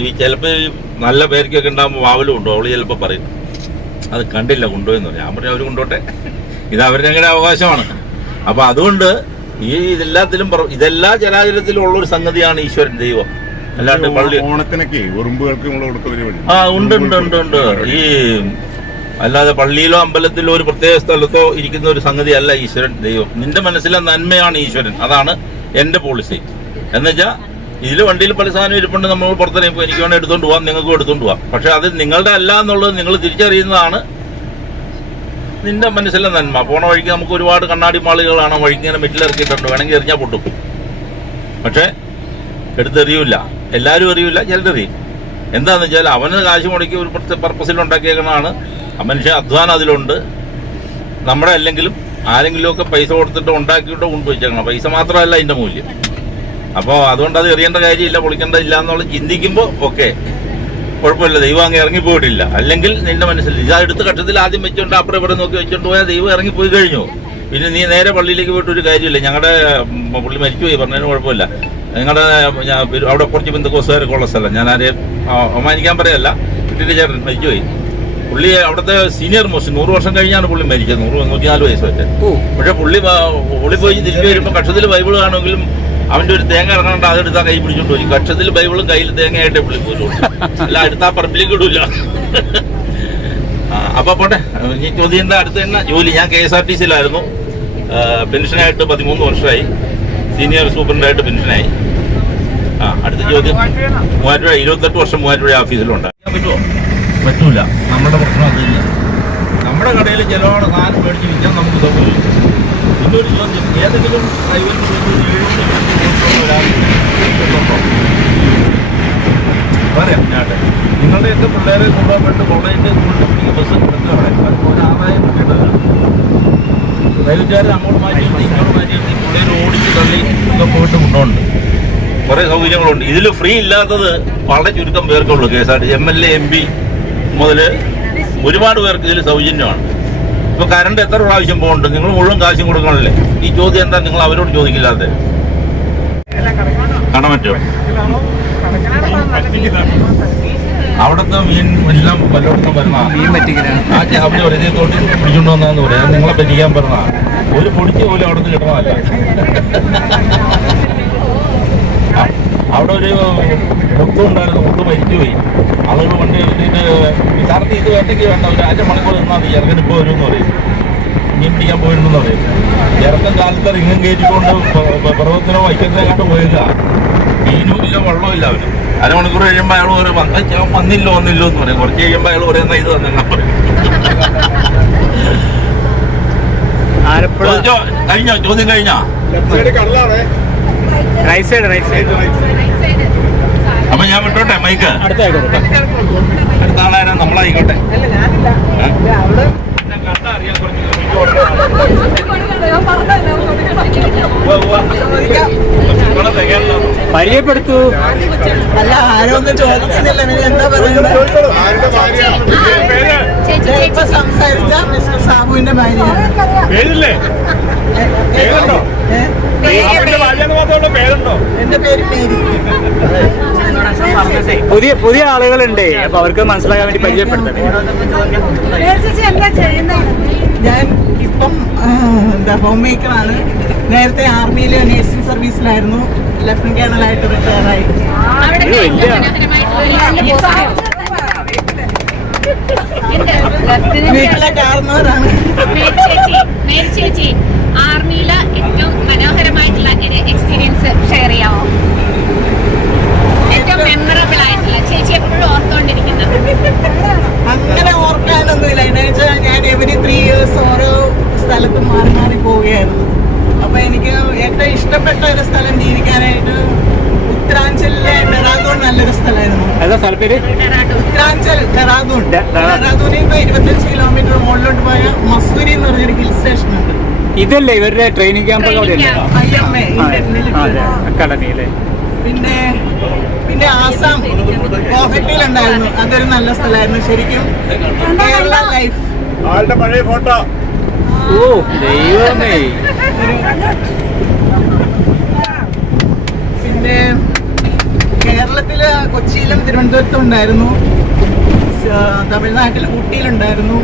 ഈ ചിലപ്പോൾ നല്ല പേർക്കൊക്കെ ഉണ്ടാകുമ്പോൾ വാവലും ഉണ്ടോ, അവള് ചിലപ്പോൾ പറയും അത് കണ്ടില്ല കൊണ്ടുപോയെന്ന് പറയും. ഞാൻ പറയും അവർ കൊണ്ടോട്ടെ, ഇത് അവരുടെ കൂടെ അവകാശമാണ്. അപ്പോൾ അതുകൊണ്ട് ഈ ഇതെല്ലാ ചരാചരത്തിലും ഉള്ളൊരു സംഗതിയാണ് ഈശ്വരൻ, ദൈവം. അല്ലാണ്ട് പള്ളി ഓണത്തിനൊക്കെ ഉറുമ്പുകൾക്ക് ഉണ്ട്. ഈ അല്ലാതെ പള്ളിയിലോ അമ്പലത്തിലോ ഒരു പ്രത്യേക സ്ഥലത്തോ ഇരിക്കുന്ന ഒരു സംഗതി അല്ല ഈശ്വരൻ, ദൈവം. നിന്റെ മനസ്സിലെ നന്മയാണ് ഈശ്വരൻ. അതാണ് എന്റെ പോളിസി. എന്നുവെച്ചാൽ ഇതിൽ വണ്ടിയിൽ പല സാധനം ഇരിപ്പുണ്ട്, നമ്മൾ പുറത്തിറങ്ങിപ്പോൾ എനിക്ക് വേണം എടുത്തോണ്ട് പോവാം, നിങ്ങൾക്കും എടുത്തോണ്ട് പോവാം. പക്ഷെ അത് നിങ്ങളുടെ അല്ല എന്നുള്ളത് നിങ്ങൾ തിരിച്ചറിയുന്നതാണ് നിന്റെ മനസ്സിലെ നന്മ. പോണ വഴിക്ക് നമുക്ക് ഒരുപാട് കണ്ണാടി മാളുകളാണ്, വഴിക്ക് ഇങ്ങനെ മെറ്റിലിറക്കിയിട്ടുണ്ട്, വേണമെങ്കിൽ എറിഞ്ഞാൽ പൊട്ടും. പക്ഷെ എടുത്തെറിയൂല, എല്ലാവരും എറിയൂല, ചിലരെറിയും. എന്താണെന്ന് വെച്ചാൽ അവന് കാശ് മുടക്കി ഒരു പർപ്പസിൽ ഉണ്ടാക്കിയേക്കണതാണ്. മനുഷ്യ അധ്വാനം അതിലുണ്ട്. നമ്മുടെ അല്ലെങ്കിലും ആരെങ്കിലുമൊക്കെ പൈസ കൊടുത്തിട്ട് ഉണ്ടാക്കിയിട്ടോ കൊണ്ടുപോയിച്ചേക്കണം. പൈസ മാത്രമല്ല അതിൻ്റെ മൂല്യം. അപ്പോൾ അതുകൊണ്ട് അത് എറിയേണ്ട കാര്യമില്ല, പൊളിക്കേണ്ടതില്ല എന്നുള്ള ചിന്തിക്കുമ്പോൾ ഓക്കെ, കുഴപ്പമില്ല, ദൈവം അങ്ങ് ഇറങ്ങിപ്പോയിട്ടില്ല. അല്ലെങ്കിൽ നിന്റെ മനസ്സിൽ ഇതെടുത്ത് കക്ഷത്തിൽ ആദ്യം വെച്ചോണ്ട് അപ്പുറം ഇവിടെ നോക്കി വെച്ചോണ്ട് പോയാൽ ദൈവം ഇറങ്ങിപ്പോയി കഴിഞ്ഞു. പിന്നെ നീ നേരെ പള്ളിയിലേക്ക് പോയിട്ട് ഒരു കാര്യമില്ല. ഞങ്ങളുടെ പുള്ളി മരിച്ചുപോയി, പറഞ്ഞതിന് കുഴപ്പമില്ല. നിങ്ങളുടെ അവിടെ കുറച്ച് ബന്ധുക്കോസുകാരൊക്കെ ഉള്ള സ്ഥലം, ഞാൻ ആരെയും അപമാനിക്കാൻ പറയല്ല, വീട്ടിൻ്റെ ചേട്ടൻ മരിച്ചുപോയി. പുള്ളി അവിടുത്തെ സീനിയർ മോസ്റ്റ്, 100 വർഷം കഴിഞ്ഞാണ് പുള്ളി മരിച്ചത്, 104 വയസ്സ് വെച്ച്. പക്ഷെ പുള്ളി പോയി തിരിച്ചു വരുമ്പോൾ കക്ഷത്തിൽ ബൈബിൾ കാണുമെങ്കിലും അവന്റെ ഒരു തേങ്ങ ഇറങ്ങണ്ട, അതെടുത്താൽ കൈ പിടിച്ചോണ്ട് പോയി. കക്ഷത്തിൽ ബൈബിളും കയ്യിൽ തേങ്ങയായിട്ടേ പുള്ളി പോലും, അല്ല എടുത്താ പറമ്പിലേക്ക് ഇടൂല. അപ്പൊ പോട്ടെ, ഈ ചോദ്യം അടുത്ത് തന്നെ ജോലി. ഞാൻ KSRTCയിലായിരുന്നു, പെൻഷനായിട്ട് 13 വർഷമായി, സീനിയർ സൂപ്രണ്ടായിട്ട് പെൻഷനായി. അടുത്ത ചോദ്യം. 28 വർഷം മൂവാറ്റുപുഴ ഓഫീസിലുണ്ട്. പറ്റുമോ? പറ്റൂല. നമ്മുടെ പ്രശ്നം അത് തന്നെയാണ്. നമ്മുടെ കടയിൽ ചിലവാണ് സാധനം മേടിച്ച് വിൽക്കാൻ നമുക്ക് സൗകര്യം. ഇന്നൊരു ചോദ്യം, ഏതെങ്കിലും പ്രൈവറ്റ് പറയാം ഞാട്ടെ, നിങ്ങളുടെയൊക്കെ പിള്ളേരെ കൊണ്ടുപോകാൻ വേണ്ടി കോളേജിൻ്റെ സ്കൂളിൽ ബസ് എടുക്കുകയാണ്. അതുപോലെ 6000 കിട്ടുന്നതാണ്. പ്രൈവറ്റുകാരെ അങ്ങോട്ട് മാറ്റിയിട്ട് ഇങ്ങോട്ട് മാറ്റിയിട്ട് പിള്ളേർ ഓടിച്ച് തള്ളി ഒക്കെ പോയിട്ട് കൊണ്ടുപോകുന്നുണ്ട്. കുറേ സൗകര്യങ്ങളുണ്ട്. ഇതിൽ ഫ്രീ ഇല്ലാത്തത് വളരെ ചുരുക്കം പേർക്കുള്ളൂ. KSRTC MLA MP മുതൽ ഒരുപാട് പേർക്ക് ഇതിൽ സൗജന്യമാണ്. ഇപ്പോൾ കറണ്ട് എത്ര പ്രാവശ്യം പോകുന്നുണ്ട്, നിങ്ങൾ മുഴുവൻ കാശും കൊടുക്കണമല്ലേ? ഈ ചോദ്യം എന്താ നിങ്ങൾ അവരോട് ചോദിക്കില്ലാതെ? കടമറ്റോ അവിടുത്തെ മീൻ എല്ലാം വല്ലയിടത്തും വരുന്ന അവിടെ വെറുതെ തോട്ടി പിടിച്ചോണ്ട് വന്നാന്ന് പറയാം. നിങ്ങളെ പറ്റിക്കാൻ പറഞ്ഞ ഒരു പൊടിച്ച് പോലും അവിടുന്ന് കിട്ടണമല്ല. അവിടെ ഒരു മുത്ത് ഉണ്ടായിരുന്നു, മുത്ത് മരിച്ചുപോയി. ആളുകൾ വണ്ടി എടുത്തിട്ട് സാറിന് ഇത് വേണ്ടെങ്കിൽ വേണ്ട, ഒരു 5 മണിക്കൂർ നിന്നാൽ മതി, ഇറങ്ങനിപ്പോൾ വരുമെന്ന് പറയും. മീൻ പിടിക്കാൻ പോയിട്ടുണ്ടെന്ന് പറയും. ഇറക്കം കാലത്ത് റിങ്ങും കയറ്റിക്കൊണ്ട് പർവ്വതത്തിനോ വൈക്കത്തിനോ കണ്ട് പോയില്ല. മീനും ഇല്ല, വെള്ളവും ഇല്ല. അവന് 1/2 മണിക്കൂർ കഴിയുമ്പോൾ അയാൾ പറയും വന്നില്ലോ എന്ന് പറയും. കുറച്ച് കഴിയുമ്പോൾ അയാൾ പറയുന്ന ഇത് തന്നെ പറയും. കഴിഞ്ഞോ? ചോദ്യം കഴിഞ്ഞോ? അപ്പൊ ഞാൻ വിട്ടോട്ടെ മൈക്ക്. അടുത്ത ആളാരാ? നമ്മളായിക്കോട്ടെ. കണ്ടറിയാൻ കുറച്ച് പരിചയപ്പെടുത്തു. അല്ല, ആരും ഒന്നും ചോദിക്കുന്നില്ല, പിന്നെ എന്താ പറയുന്നത്? ഇപ്പൊ സംസാരിച്ച മിസ്റ്റർ സാബുവിന്റെ ഭാര്യയാണ്. എന്റെ പേര് മേരി. പുതിയ ആളുകളുണ്ട്, അപ്പൊ അവർക്ക് മനസ്സിലാക്കാൻ വേണ്ടി പരിചയപ്പെടുത്തട്ടെ. ഞാൻ ഇപ്പം ഹോം മേക്കറാണ്. നേരത്തെ ആർമിയിലെ നേഴ്സിംഗ് സർവീസിലായിരുന്നു. ലഫ്റ്റനന്റ് കേണലായിട്ട് റിട്ടയറായി. വീട്ടിലെ കാരണവരാണ്. മേരി ചേച്ചി ആർമിയിലെ ഏറ്റവും മനോഹരമായിട്ടുള്ള എക്സ്പീരിയൻസ് ഷെയർ ചെയ്യാമോ? ഏറ്റവും മെമ്മറബിൾ ആയിട്ടുള്ള ചേച്ചി എപ്പോഴും ഓർത്തുകൊണ്ടിരിക്കുന്ന. അങ്ങനെ ഓർക്കാനൊന്നുമില്ല. എന്നു വെച്ചാൽ ഞാൻ എവരി 3 years ഓരോ സ്ഥലത്തും മാറി മാറി പോവുകയായിരുന്നു. അപ്പൊ എനിക്ക് ഏറ്റവും ഇഷ്ടപ്പെട്ട ഒരു സ്ഥലം ജീവിക്കാനായിട്ട് ഉത്തരാഞ്ചലിലെ ഡെറാഡൂൺ നല്ലൊരു സ്ഥലമായിരുന്നു. ഉത്തരാഞ്ചൽ ഡെറാഡൂൺ. ഡെറാഡൂണിൽ നിന്ന് 25 കിലോമീറ്റർ മുകളിലോട്ട് പോയ മസൂരി എന്ന് പറഞ്ഞൊരു ഹിൽ സ്റ്റേഷൻ ഉണ്ട്. ഇതല്ലേ ഇവരുടെ training camp? IMA Indian military അക്കാഡമിയിലെ. പിന്നെ ആസാം ഗുവാഹട്ടിയിലുണ്ടായിരുന്നു. അതൊരു നല്ല സ്ഥലമായിരുന്നു ശരിക്കും. കേരള ലൈഫ്. ആളുടെ പഴയ ഫോട്ടോ. ഓ ദൈവമേ. പിന്നെ കേരളത്തില് കൊച്ചിയിലും തിരുവനന്തപുരത്തും ഉണ്ടായിരുന്നു. തമിഴ്നാട്ടിൽ ഊട്ടിയിലുണ്ടായിരുന്നു.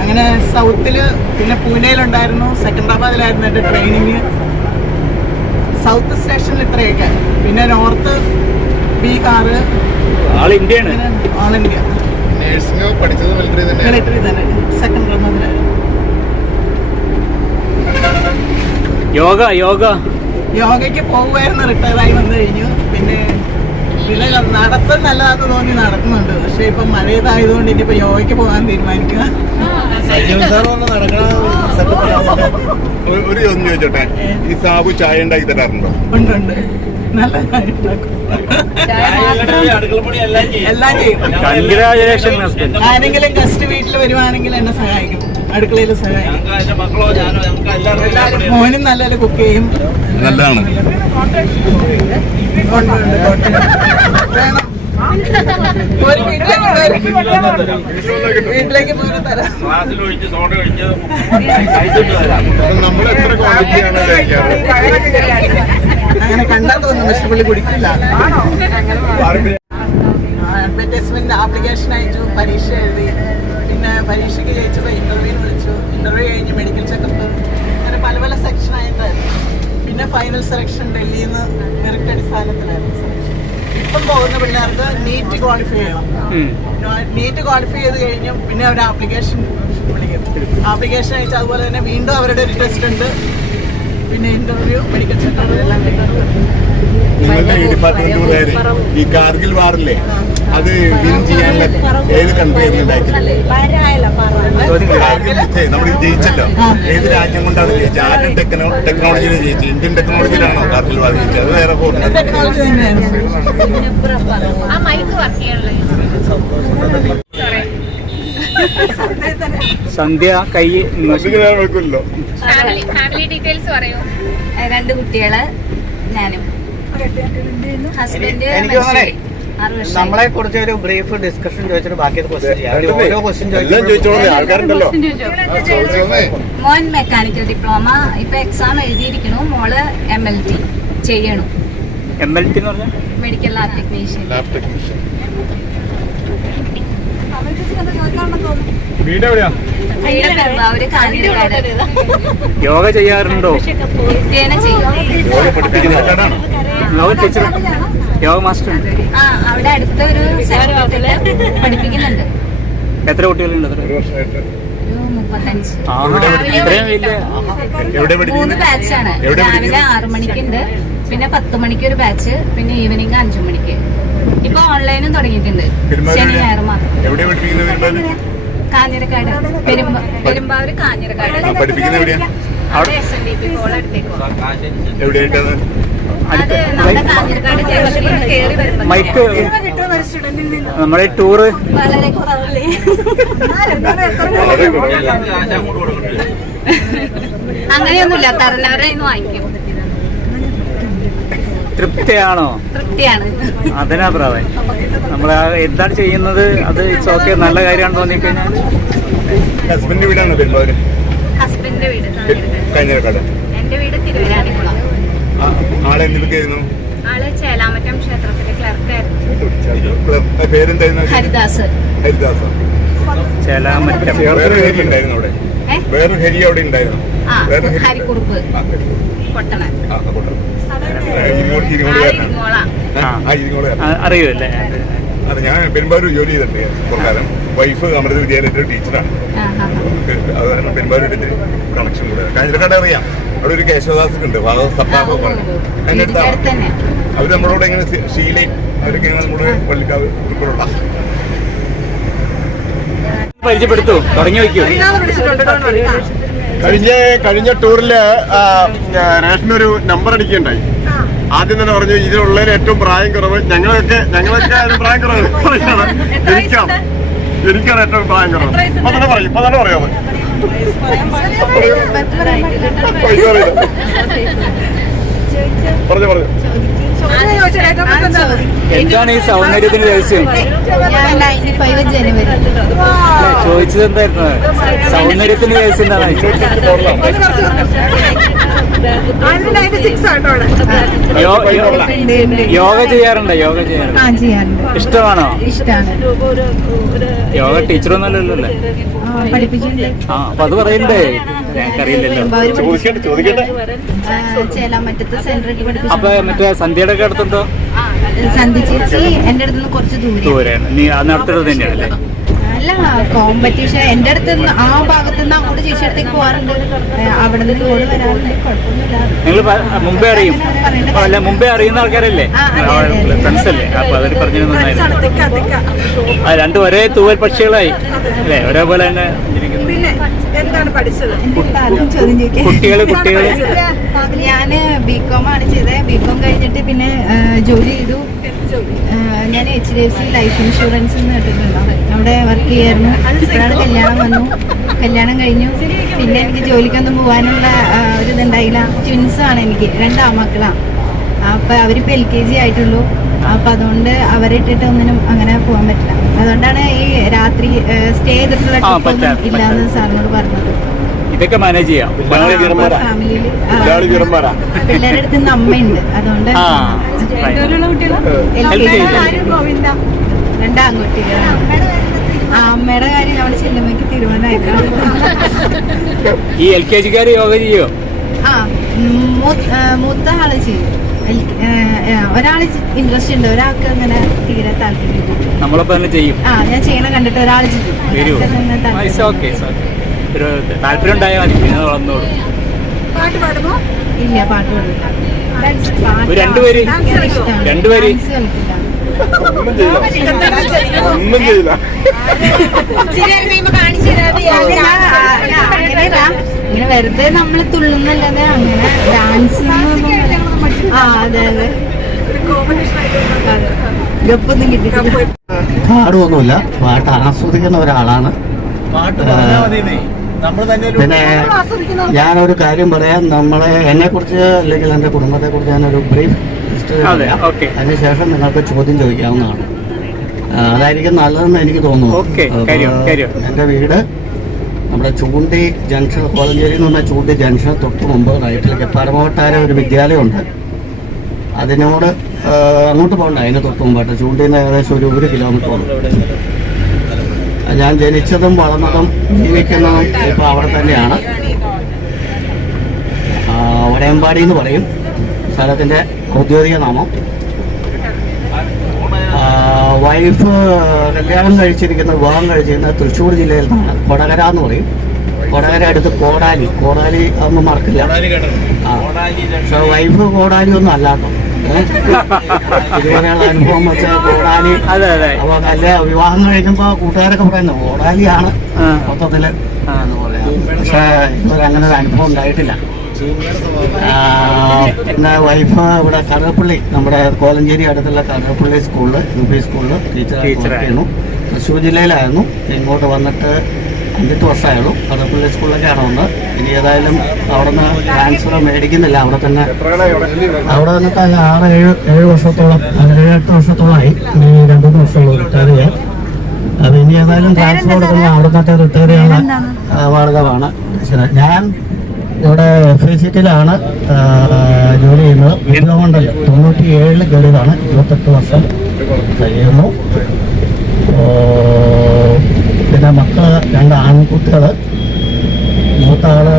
അങ്ങനെ സൗത്തില് പിന്നെ പൂനെയിലുണ്ടായിരുന്നു. സെക്കൻഡറാബാദിലായിരുന്നു എൻ്റെ ട്രെയിനിങ്. സൗത്ത് സ്റ്റേഷനിൽ ഇത്രയൊക്കെ. പിന്നെ നോർത്ത് ബീഹാർ. ആൾ ഇന്ത്യയാണ്. All India. നേഴ്സിംഗ് പഠിച്ചത് മിലിറ്ററി തന്നെ. സെക്കൻഡറാബാദിലായിരുന്നു. യോഗയ്ക്ക് പോകുമായിരുന്നു. റിട്ടയറായി വന്നു കഴിഞ്ഞു. പിന്നെ നടത്തം നല്ലതാന്ന് തോന്നി നടക്കുന്നുണ്ട്. പക്ഷെ ഇപ്പൊ മഴയതായതുകൊണ്ട് ഇനിയിപ്പോ യോഗയ്ക്ക് പോകാൻ തീരുമാനിക്കുക. ഒരു ചോദ്യം ചോദിച്ചോട്ടെ, ഈ സാബു ചായ ഉണ്ടാക്കി തരാറുണ്ടോ? ഉണ്ട്. നല്ല ചായ ഉണ്ടാക്കും. എല്ലാം ചെയ്യും. ആരെങ്കിലും ഗസ്റ്റ് വീട്ടിൽ വരുവാണെങ്കിൽ എന്നെ സഹായിക്കും. അടുക്കളയിൽ സഹായിക്കും. മോനും നല്ലൊരു കുക്ക് ചെയ്യും. നല്ലതാണ്. ഒരു വീട്ടിലേക്ക് പോയി തരാം. നമ്മൾ എത്ര ക്വാണ്ടിറ്റിയാണ് കഴിക്കാറ്? അങ്ങനെ കണ്ടാൽ തോന്നുന്നു. പക്ഷെ പുള്ളി കുടിക്കില്ല. അഡ്വർടൈസ്മെന്റ് ആപ്ലിക്കേഷൻ അയച്ചു. പരീക്ഷ എഴുതി. പിന്നെ പരീക്ഷയ്ക്ക് ജയിച്ചപ്പോൾ ഇന്റർവ്യൂവിന് വിളിച്ചു. ഇന്റർവ്യൂ കഴിഞ്ഞ് മെഡിക്കൽ ചെക്കപ്പ്. അങ്ങനെ പല പല സെക്ഷനായിട്ടായിരുന്നു. പിന്നെ ഫൈനൽ സെലക്ഷൻ ഡൽഹിയിൽ നിന്ന് മെറിറ്റ് അടിസ്ഥാനത്തിലായിരുന്നു സെലക്ഷൻ. ഇപ്പം പോകുന്ന പിള്ളേർക്ക് നീറ്റ് ക്വാളിഫൈ ചെയ്യണം. നീറ്റ് ക്വാളിഫൈ ചെയ്ത് കഴിഞ്ഞും പിന്നെ അവർ ആപ്ലിക്കേഷൻ വിളിക്കും. ആപ്ലിക്കേഷൻ അയച്ചാൽ അതുപോലെ തന്നെ വീണ്ടും അവരുടെ ഒരു ടെസ്റ്റ് ഉണ്ട്. പിന്നെ ഇന്റർവ്യൂ, മെഡിക്കൽ ചെക്കപ്പ് എല്ലാം കഴിഞ്ഞു. നിങ്ങളുടെ ഈ ഡിപ്പാർട്ട്മെന്റ് ഈ കാർഗിൽ വാറില്ലേ, അത് വിൻ ചെയ്യാനുള്ള ഏത് കൺട്രി നമ്മൾ ജയിച്ചല്ലോ? ഏത് രാജ്യം കൊണ്ടാണ് ജയിച്ചത്? ആരുടെ ടെക്നോളജിയിൽ ജയിച്ചത്? ഇന്ത്യൻ ടെക്നോളജിയിലാണോ കാർഗിൽ വാർ ജയിച്ചത്? അത് വേറെ ടെക്നോളജി തന്നെയായിരുന്നു. ആ മൈക്ക് വർക്ക് ചെയ്യാനുള്ള സന്ധ്യ കൈ ഫാമിലി ഡീറ്റെയിൽസ് പറയൂ. 2 കുട്ടികള്, ഞാനും. ഹസ്ബൻഡ് എനിക്ക് തോന്നണേ നമ്മളെ കുറിച്ച് ഒരു ബ്രീഫ് ഡിസ്കഷൻ ചോദിച്ചിട്ട് ബാക്കി ക്വസ്റ്റ്യൻ ചെയ്യാം. ഓരോ ക്വസ്റ്റ്യൻ ചോദിച്ചോളൂ. ആൾക്കാരുണ്ടല്ലോ. മോൻ മെക്കാനിക്കൽ ഡിപ്ലോമ ഇപ്പൊ എക്സാം എഴുതിയിരിക്കണു. മോള് MLT ചെയ്യണു. MLT എന്ന് പറഞ്ഞാൽ മെഡിക്കൽ ലാബ് ടെക്നീഷ്യൻ. വീട് എവിടെയാ? ഒരു കാഞ്ഞിരക്കാട്. യോഗ ചെയ്യാറുണ്ടോ? നിത്യേന ചെയ്യും. യോഗ മാസ്റ്റർ. ആ, അവിടെ അടുത്ത ഒരു സെന്ററില് പഠിപ്പിക്കുന്നുണ്ട്. എത്ര കുട്ടികളുണ്ട്? ഒരു 35. ഇത്രയും വലിയ. 3 ബാച്ചാണ്. രാവിലെ 6 മണിക്കുണ്ട്. പിന്നെ 10 മണിക്ക് ഒരു ബാച്ച്. പിന്നെ ഈവനിങ് 5 മണിക്ക്. ഇപ്പൊ ഓൺലൈനും തുടങ്ങിയിട്ടുണ്ട്. ശനി ഞായർ മാത്രം. കാഞ്ഞിരക്കാട്. പെരുമ്പാവൂര് കാഞ്ഞിരക്കാട്. അവിടെ SNDP ഹോൾ അടുത്തേക്കോ. അത് നമ്മുടെ കാഞ്ഞിരക്കാട് ജംഗ്ഷനിൽ നിന്ന് കയറി വരുമ്പോൾ മൈക്ക് നമ്മുടെ ടൂറ് വളരെ കുറവല്ലേ? അങ്ങനെയൊന്നുമില്ല. തരണവരെ വാങ്ങിക്കും. തൃപ്തിയാണോ? തൃപ്തിയാണ്. അതിനാ പ്രാധാന്യം. നമ്മൾ എന്താണ് ചെയ്യുന്നത് അത് ഓക്കെ, നല്ല കാര്യമാണെന്ന് തോന്നിക്കഴിഞ്ഞാൽ. ഹസ്ബൻഡിന്റെ വീടാണ് പെരുമ്പാവൂര്. ഹസ്ബൻഡിന്റെ വീട് കാഞ്ഞിരക്കാട്. എന്റെ വീട് തിരുവരാണിക്കുളം. ആളെന്തൊക്കെയായിരുന്നു? ആള് ചേലാമറ്റം ക്ഷേത്രത്തിലെ ക്ലർക്കായിരുന്നു. പേരെന്തായിരുന്നു? ഹരിദാസ്. ചേലാമറ്റം. വേറൊരു ഹരി ഉണ്ടായിരുന്നു അവിടെ. വേറൊരു ഹരി അവിടെ ഉണ്ടായിരുന്നു. ഹരിക്കുറുപ്പ്. കൊട്ടണ. അറിയുമല്ലേ? അതെ, ഞാൻ പെരുമ്പാവൂർ ജോലി ചെയ്തിട്ടുണ്ട് പ്രകാരം. വൈഫ് അമൃത വിദ്യാലയത്തിലെ ടീച്ചറാണ്. അത് കാരണം പെരുമ്പാവൂരിന്റെ കണക്ഷൻ കൂടെ. കാഞ്ഞിരക്കാട് അറിയാം, അവിടെ ഒരു കേശവദാസ് ഉണ്ട്, സപ്താഹം പറഞ്ഞു. അതിന്റെ അടുത്താണ് അവര് നമ്മളോട് എങ്ങനെ ശീലയും അവരൊക്കെ നമ്മുടെ പള്ളിക്കാവ് ഉൾക്കൊള്ള പരിചയപ്പെടുത്തു, തുടങ്ങി വയ്ക്കൂ. കഴിഞ്ഞ ടൂറില് റേഷനൊരു നമ്പർ അടിക്കുകയുണ്ടായി. ആദ്യം തന്നെ പറഞ്ഞു ഇതിലുള്ളതിൽ ഏറ്റവും പ്രായം കുറവ് ഞങ്ങളൊക്കെ പ്രായം കുറവ് എനിക്കാണ് ഏറ്റവും പ്രായം കുറവ്. ഇപ്പൊ തന്നെ പറയാമോ? പറഞ്ഞു എന്താണ് ഈ സൗന്ദര്യത്തിന് രഹസ്യം? ചോദിച്ചത് എന്തായിരുന്നു? സൗന്ദര്യത്തിന് രഹസ്യം എന്താണ്? യോഗ ചെയ്യാറുണ്ടോ? ഇഷ്ടമാണോ? യോഗ ടീച്ചറൊന്നുമല്ലല്ലോ അല്ലേ? ആ, അപ്പൊ അത് പറയണ്ടേ? ഞങ്ങൾക്കറിയില്ലല്ലോ. അപ്പൊ മറ്റേ സന്ധ്യയുടെ ഒക്കെ അടുത്തുണ്ടോ? സന്ധ്യ ചേച്ചി എന്റെ അടുത്ത് നിന്ന് കുറച്ച് ദൂരെയാണ്. നീ അത് നടത്തുന്നത് തന്നെയാണല്ലേ? അല്ല, കോമ്പറ്റീഷൻ എന്റെ അടുത്ത് ആ ഭാഗത്ത് നിന്ന് അങ്ങോട്ട് ചേച്ചി അടുത്തേക്ക് പോകാറുണ്ട്, അവിടെ നിന്ന് ഇങ്ങോട്ട് വരാറുണ്ട്, കുഴപ്പമൊന്നുമില്ല. നിങ്ങൾ മുമ്പേ അറിയും? അല്ല, മുമ്പേ അറിയുന്ന ആൾക്കാരല്ലേ? ഫ്രണ്ട്സ് അല്ലേ? അപ്പൊ അവര് പറഞ്ഞു നന്നായിരുന്നു. രണ്ടും ഒരേ തൂവൽ പക്ഷികളായി അല്ലേ? ഒരേപോലെ തന്നെ കുട്ടികള് ഞാന് ബികോം ആണ് ചെയ്തത്. ബികോം കഴിഞ്ഞിട്ട് പിന്നെ ജോലി ചെയ്തു. ഞാൻ HDFC ലൈഫ് ഇൻഷുറൻസ് കേട്ടിട്ടുണ്ടോ? അവിടെ വർക്ക് ചെയ്യായിരുന്നു. ഇപ്പോഴാണ് കല്യാണം വന്നു. കല്യാണം കഴിഞ്ഞു. പിന്നെ എനിക്ക് ജോലിക്കൊന്നും പോകാനുള്ള ഒരു ഇതുണ്ടായില്ല. ട്വിൻസ് ആണ് എനിക്ക്, 2 ആൺമക്കളാണ്. അപ്പൊ അവരിപ്പോ LKG ആയിട്ടുള്ളൂ. അപ്പൊ അതുകൊണ്ട് അവരെ ഇട്ടിട്ട് ഒന്നിനും അങ്ങനെ പോകാൻ പറ്റില്ല. അതുകൊണ്ടാണ് ഈ രാത്രി സ്റ്റേ ചെയ്തിട്ടുള്ള ട്രിപ്പൊന്നും ഇല്ലാന്ന് സാറിനോട് പറഞ്ഞത്. ഇതൊക്കെ മാനേജ് ചെയ്യാം. ഫാമിലിയില് പിള്ളേരുടെ അടുത്ത് നിന്ന് അമ്മയുണ്ട്. അതുകൊണ്ട് 2 ആൺകുട്ടികളാണ്. അമ്മയുടെ കാര്യം അവിടെ ചെല്ലുമ്പോഴേക്ക് തീരുമാനമായിരുന്നു. ഈ LKG-ക്കാര് യോഗ ചെയ്യോ? ആ, മൂത്ത ആള് ചെയ്യും. ഒരാള് ഇൻട്രസ്റ്റ് ഉണ്ട്, ഒരാൾക്ക് അങ്ങനെ തീരെ താല്പര്യം. നമ്മളപ്പോ തന്നെ ചെയ്യും. ആ, ഞാൻ ചെയ്യണ കണ്ടിട്ട് ഒരാൾ ചെയ്യും. താല്പര്യം ഉണ്ടായാൽ മതി, പിന്നെ വളർന്നോളൂ. പാട്ട് പാടുമോ? ഇല്ല, പാട്ട് പാടില്ല. രണ്ടുപേര് ഒന്നും ചെയ്യില്ല. ഇങ്ങനെ വെറുതെ നമ്മള് തുള്ളുന്നല്ലാതെ അങ്ങനെ ഡാൻസ്. ആ, അതെ അതെ. ഗപ്പൊന്നും കിട്ടിയിട്ടില്ല. പാടുമൊന്നുമില്ല, പാട്ട് ആസ്വദിക്കുന്ന ഒരാളാണ്. പിന്നെ ഞാനൊരു കാര്യം പറയാം. എന്നെ കുറിച്ച് അല്ലെങ്കിൽ എന്റെ കുടുംബത്തെ കുറിച്ച് ഞാനൊരു ബ്രീഫ് ഹിസ്റ്ററി പറയാം. അതിനുശേഷം നിങ്ങൾക്ക് ചോദ്യം ചോദിക്കാവുന്നതാണ്. അതായിരിക്കും നല്ലതെന്ന് എനിക്ക് തോന്നുന്നു. എന്റെ വീട് നമ്മുടെ ചൂണ്ടി ജംഗ്ഷൻ, കോലഞ്ചേരി എന്ന് പറഞ്ഞ ചൂണ്ടി ജംഗ്ഷൻ തൊട്ട് മുമ്പ് റൈറ്റിലേക്ക് പരമവട്ടാര ഒരു വിദ്യാലയമുണ്ട്. അതിനോട് അങ്ങോട്ട് പോകണ്ട, അതിന് തൊട്ട് മുമ്പായിട്ട് ചൂണ്ടിയിൽ നിന്ന് ഏകദേശം ഒരു 1 കിലോമീറ്ററോളം. ഞാൻ ജനിച്ചതും വളർന്നതും ജീവിക്കുന്നതും ഇപ്പോൾ അവിടെ തന്നെയാണ്. വടയമ്പാടി എന്ന് പറയും സ്ഥലത്തിൻ്റെ ഔദ്യോഗിക നാമം. വൈഫ് വിവാഹം കഴിച്ചിരിക്കുന്നത് തൃശ്ശൂർ ജില്ലയിൽ നിന്നാണ്. കൊടകര എന്ന് പറയും. കൊടകര അടുത്ത് കോടാലി അതൊന്നും മറക്കില്ല. പക്ഷെ വൈഫ് കോടാലി ഒന്നും അല്ലാട്ടോ. ഇതുപോലെയുള്ള അനുഭവം വെച്ചാൽ കോടാലി അപ്പൊ അല്ലെ വിവാഹം കഴിക്കുമ്പോ കൂട്ടുകാരൊക്കെ പറയുന്നത് കോടാലിയാണ് മൊത്തത്തില് എന്ന് പറയാം. പക്ഷെ ഇതുവരെ അങ്ങനെ ഒരു അനുഭവം ഉണ്ടായിട്ടില്ല. പിന്നെ വൈഫ് ഇവിടെ കടകപ്പള്ളി, നമ്മുടെ കോലഞ്ചേരി അടുത്തുള്ള കടകപ്പള്ളി സ്കൂളില് UP സ്കൂളില് ടീച്ചറായിരുന്നു. തൃശ്ശൂർ ജില്ലയിലായിരുന്നു. ഇങ്ങോട്ട് വന്നിട്ട് 5-8 വർഷമായുള്ളൂ. കടകപ്പള്ളി സ്കൂളിലൊക്കെയാണ് വന്നത്. ഇനി ഏതായാലും അവിടെ നിന്ന് ട്രാൻസ്ഫർ മേടിക്കുന്നില്ല. അവിടെ തന്നെ വന്നിട്ട് 6-7 വർഷത്തോളം 7-8 വർഷത്തോളമായി. ഇനി 2-3 വർഷമുള്ളൂ റിട്ടയർ ചെയ്യാൻ. അത് ഇനി ഏതായാലും ട്രാൻസ്ഫർ കൊടുക്കുന്ന അവിടെ നിന്നൊക്കെ റിട്ടയർ ചെയ്യാനുള്ള മാർഗമാണ്. ഞാൻ ഇവിടെ FICTയിലാണ് ജോലി ചെയ്യുന്നത്. വിദ്യാമണ്ഡലം 97 കയറിയതാണ്. 28 വർഷം കഴിയുന്നു. പിന്നെ മക്കള് 2 ആൺകുട്ടികൾ. മൂത്ത ആള്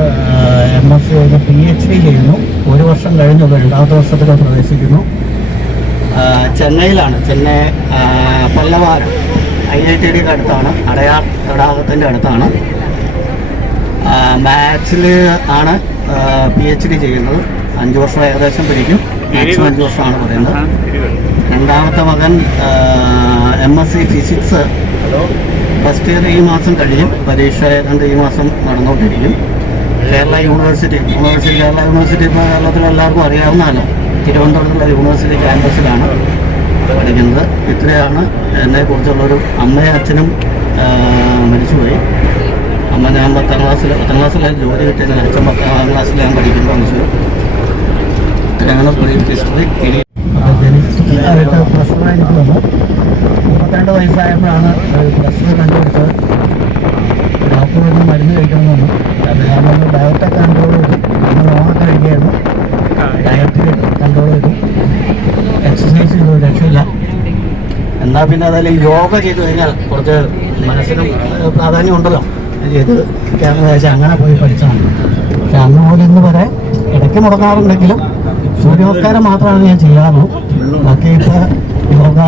MSc PhD ചെയ്യുന്നു. 1 വർഷം കഴിഞ്ഞുള്ളൂ, 2ാമത്തെ വർഷത്തിൽ പ്രവേശിക്കുന്നു. ചെന്നൈയിലാണ്, ചെന്നൈ പല്ലവാരം IITD അടുത്താണ്, അടയാർ തടാകത്തിൻ്റെ അടുത്താണ്. മാത്സിൽ ആണ് PhD ചെയ്യുന്നത്. 5 വർഷം ഏകദേശം പിടിക്കും, മാക്സിമം 5 വർഷമാണ് പറയുന്നത്. 2ാമത്തെ മകൻ MSc ഫിസിക്സ് ഫസ്റ്റ് ഇയർ ഈ മാസം കഴിയും, പരീക്ഷ ഏതാണ്ട് ഈ മാസം നടന്നുകൊണ്ടിരിക്കും. കേരള യൂണിവേഴ്സിറ്റി കേരള യൂണിവേഴ്സിറ്റി ഇപ്പോൾ കേരളത്തിൽ എല്ലാവർക്കും അറിയാവുന്നതാണ്. തിരുവനന്തപുരത്തുള്ള യൂണിവേഴ്സിറ്റി ക്യാമ്പസിലാണ് പഠിക്കുന്നത്. ഇത്രയാണ് എന്നെക്കുറിച്ചുള്ളൊരു. അമ്മയും അച്ഛനും മരിച്ചുപോയി. അമ്മ ഞാൻ 10ാം ക്ലാസ്സിൽ ജോലി കിട്ടിയതിന് അച്ഛൻ 10ാം ക്ലാസ്സിൽ ഞാൻ പഠിക്കുമ്പോൾ മരിച്ചു. ഇത്രയാണ് ബ്രീഫ് ഹിസ്റ്ററി. ജനിച്ചിട്ടായിട്ട് പ്രശ്നം എനിക്ക് വന്നു. 32 വയസ്സായപ്പോഴാണ് പ്രശ്നം കണ്ടുപിടിച്ചത്. ഡോക്ടർ പറഞ്ഞ് മരുന്ന് കഴിക്കണമെന്ന്. അത് ഞാൻ ഡയറ്റൊക്കെ കൺട്രോൾ ചെയ്തു, ലോണൊക്കെ കഴിക്കായിരുന്നു. ഡയറ്റ് കൺട്രോൾ ചെയ്തു, എക്സസൈസ് ചെയ്തു, രക്ഷയില്ല. എന്നാൽ പിന്നെ അതിൽ യോഗ ചെയ്തു കഴിഞ്ഞാൽ കുറച്ച് മനസ്സിനും പ്രാധാന്യം ഉണ്ടല്ലോ, ചെയ്ത് വിചാരിച്ചാൽ അങ്ങനെ പോയി പഠിച്ചാണ്. പക്ഷെ അന്ന് പോലെ ഇന്ന് വരെ ഇടയ്ക്ക് മുടങ്ങാറുണ്ടെങ്കിലും സൂര്യോസ്കാരം മാത്രമാണ് ഞാൻ ചെയ്യാറുള്ളൂ. ബാക്കി ഇപ്പോൾ യോഗ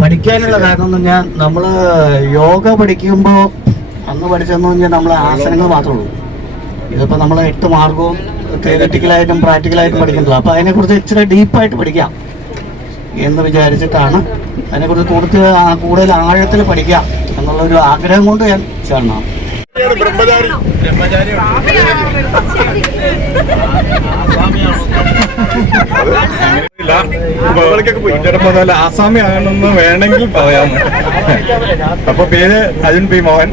പഠിക്കാനുള്ള കാരണം എന്ന് പറഞ്ഞാൽ നമ്മൾ യോഗ പഠിക്കുമ്പോൾ അന്ന് പഠിച്ചതെന്ന് പറഞ്ഞാൽ നമ്മൾ ആസനങ്ങൾ മാത്രമേ ഉള്ളൂ. ഇതിപ്പോൾ നമ്മൾ 8 മാർഗവും തിയററ്റിക്കലായിട്ടും പ്രാക്ടിക്കലായിട്ടും പഠിക്കുന്നില്ല. അപ്പോൾ അതിനെക്കുറിച്ച് ഇച്ചിരി ഡീപ്പായിട്ട് പഠിക്കാം എന്ന് വിചാരിച്ചിട്ടാണ്, അതിനെക്കുറിച്ച് കൂടുതൽ ആഴത്തിൽ പഠിക്കാം എന്നുള്ളൊരു ആഗ്രഹം കൊണ്ട് ഞാൻ ചേർന്നാണ്. ആസാമി ആണെന്ന് വേണമെങ്കിൽ പറയാം. അപ്പൊ പേര് അരുൺ പി മോഹൻ,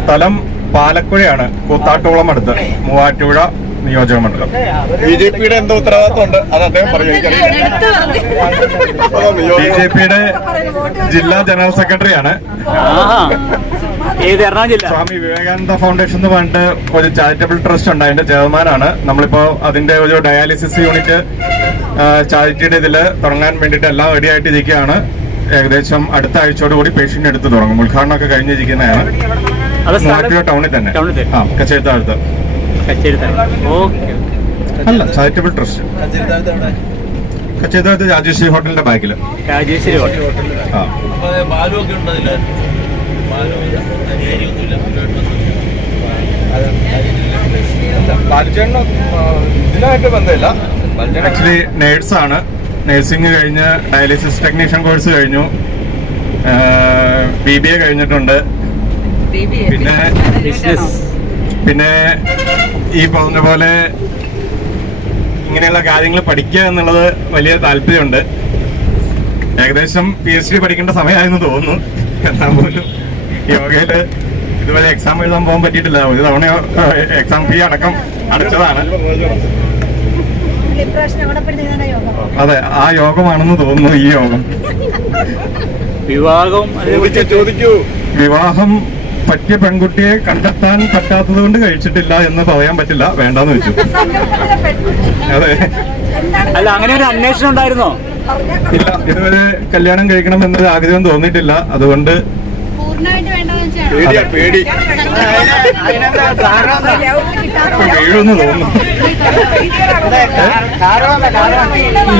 സ്ഥലം പാലക്കുഴയാണ്, കൂത്താട്ടോളം അടുത്ത്, മൂവാറ്റുപുഴ നിയോജക മണ്ഡലം. BJPയുടെ എന്തോ ഉത്തരവാദിത്വം ഉണ്ട്, അത് അദ്ദേഹം പറയും. BJPയുടെ ജില്ലാ ജനറൽ സെക്രട്ടറിയാണ്. സ്വാമി വിവേകാനന്ദ ഫൗണ്ടേഷൻ എന്ന് പറഞ്ഞിട്ട് ഒരു ചാരിറ്റബിൾ ട്രസ്റ്റ് ഉണ്ട്, അതിന്റെ ചെയർമാനാണ്. നമ്മളിപ്പോ അതിന്റെ ഒരു ഡയാലിസിസ് യൂണിറ്റ് ചാരിറ്റിയുടെ ഇതില് തുടങ്ങാൻ വേണ്ടിയിട്ട് എല്ലാം റെഡി ആയിട്ട് ഇരിക്കുകയാണ്. ഏകദേശം അടുത്ത ആഴ്ചയോടുകൂടി പേഷ്യന്റ് എടുത്ത് തുടങ്ങും. ഉദ്ഘാടനമൊക്കെ കഴിഞ്ഞിരിക്കുന്നതാണ്. മൂവാറ്റുപുഴ ടൗണിൽ തന്നെ, കച്ചേരിത്താഴത്ത്. അല്ല, ചാരിറ്റബിൾ ട്രസ്റ്റ് കച്ചേരിത്താഴത്ത് രാജേശ്വരി ഹോട്ടലിന്റെ ബാക്കില്. രാജേശ്വരി ഹോട്ടൽ. ഇതിനായിട്ട് ബന്ധമില്ല. ആക്ച്വലി നേഴ്സാണ്. നേഴ്സിംഗ് കഴിഞ്ഞ് ഡയാലിസിസ് ടെക്നീഷ്യൻ കോഴ്സ് കഴിഞ്ഞു, BBA കഴിഞ്ഞിട്ടുണ്ട്. പിന്നെ ഈ പറഞ്ഞ പോലെ ഇങ്ങനെയുള്ള കാര്യങ്ങൾ പഠിക്കുക എന്നുള്ളത് വലിയ താല്പര്യമുണ്ട്. ഏകദേശം PhD പഠിക്കേണ്ട സമയമായെന്ന് തോന്നുന്നു. എന്നാൽ പോലും യോഗയില് ഇതുവരെ എക്സാം എഴുതാൻ പോകാൻ പറ്റിയിട്ടില്ല. ഒരു തവണ എക്സാം ഫീ അടക്കം അടച്ചതാണ്. അതെ, ആ യോഗമാണെന്ന് തോന്നുന്നു ഈ യോഗം. വിവാഹം പറ്റിയ പെൺകുട്ടിയെ കണ്ടെത്താൻ പറ്റാത്തത് കൊണ്ട് കഴിച്ചിട്ടില്ല എന്ന് പറയാൻ പറ്റില്ല, വേണ്ടാന്ന് വെച്ചു. അതെ, അല്ല, അങ്ങനെ ഒരു അന്വേഷണം ഉണ്ടായിരുന്നോ? ഇല്ല, ഇതുവരെ കല്യാണം കഴിക്കണം എന്നൊരു ആഗ്രഹം തോന്നിയിട്ടില്ല. അതുകൊണ്ട് പേടി വീഴുമെന്ന് തോന്നുന്നു.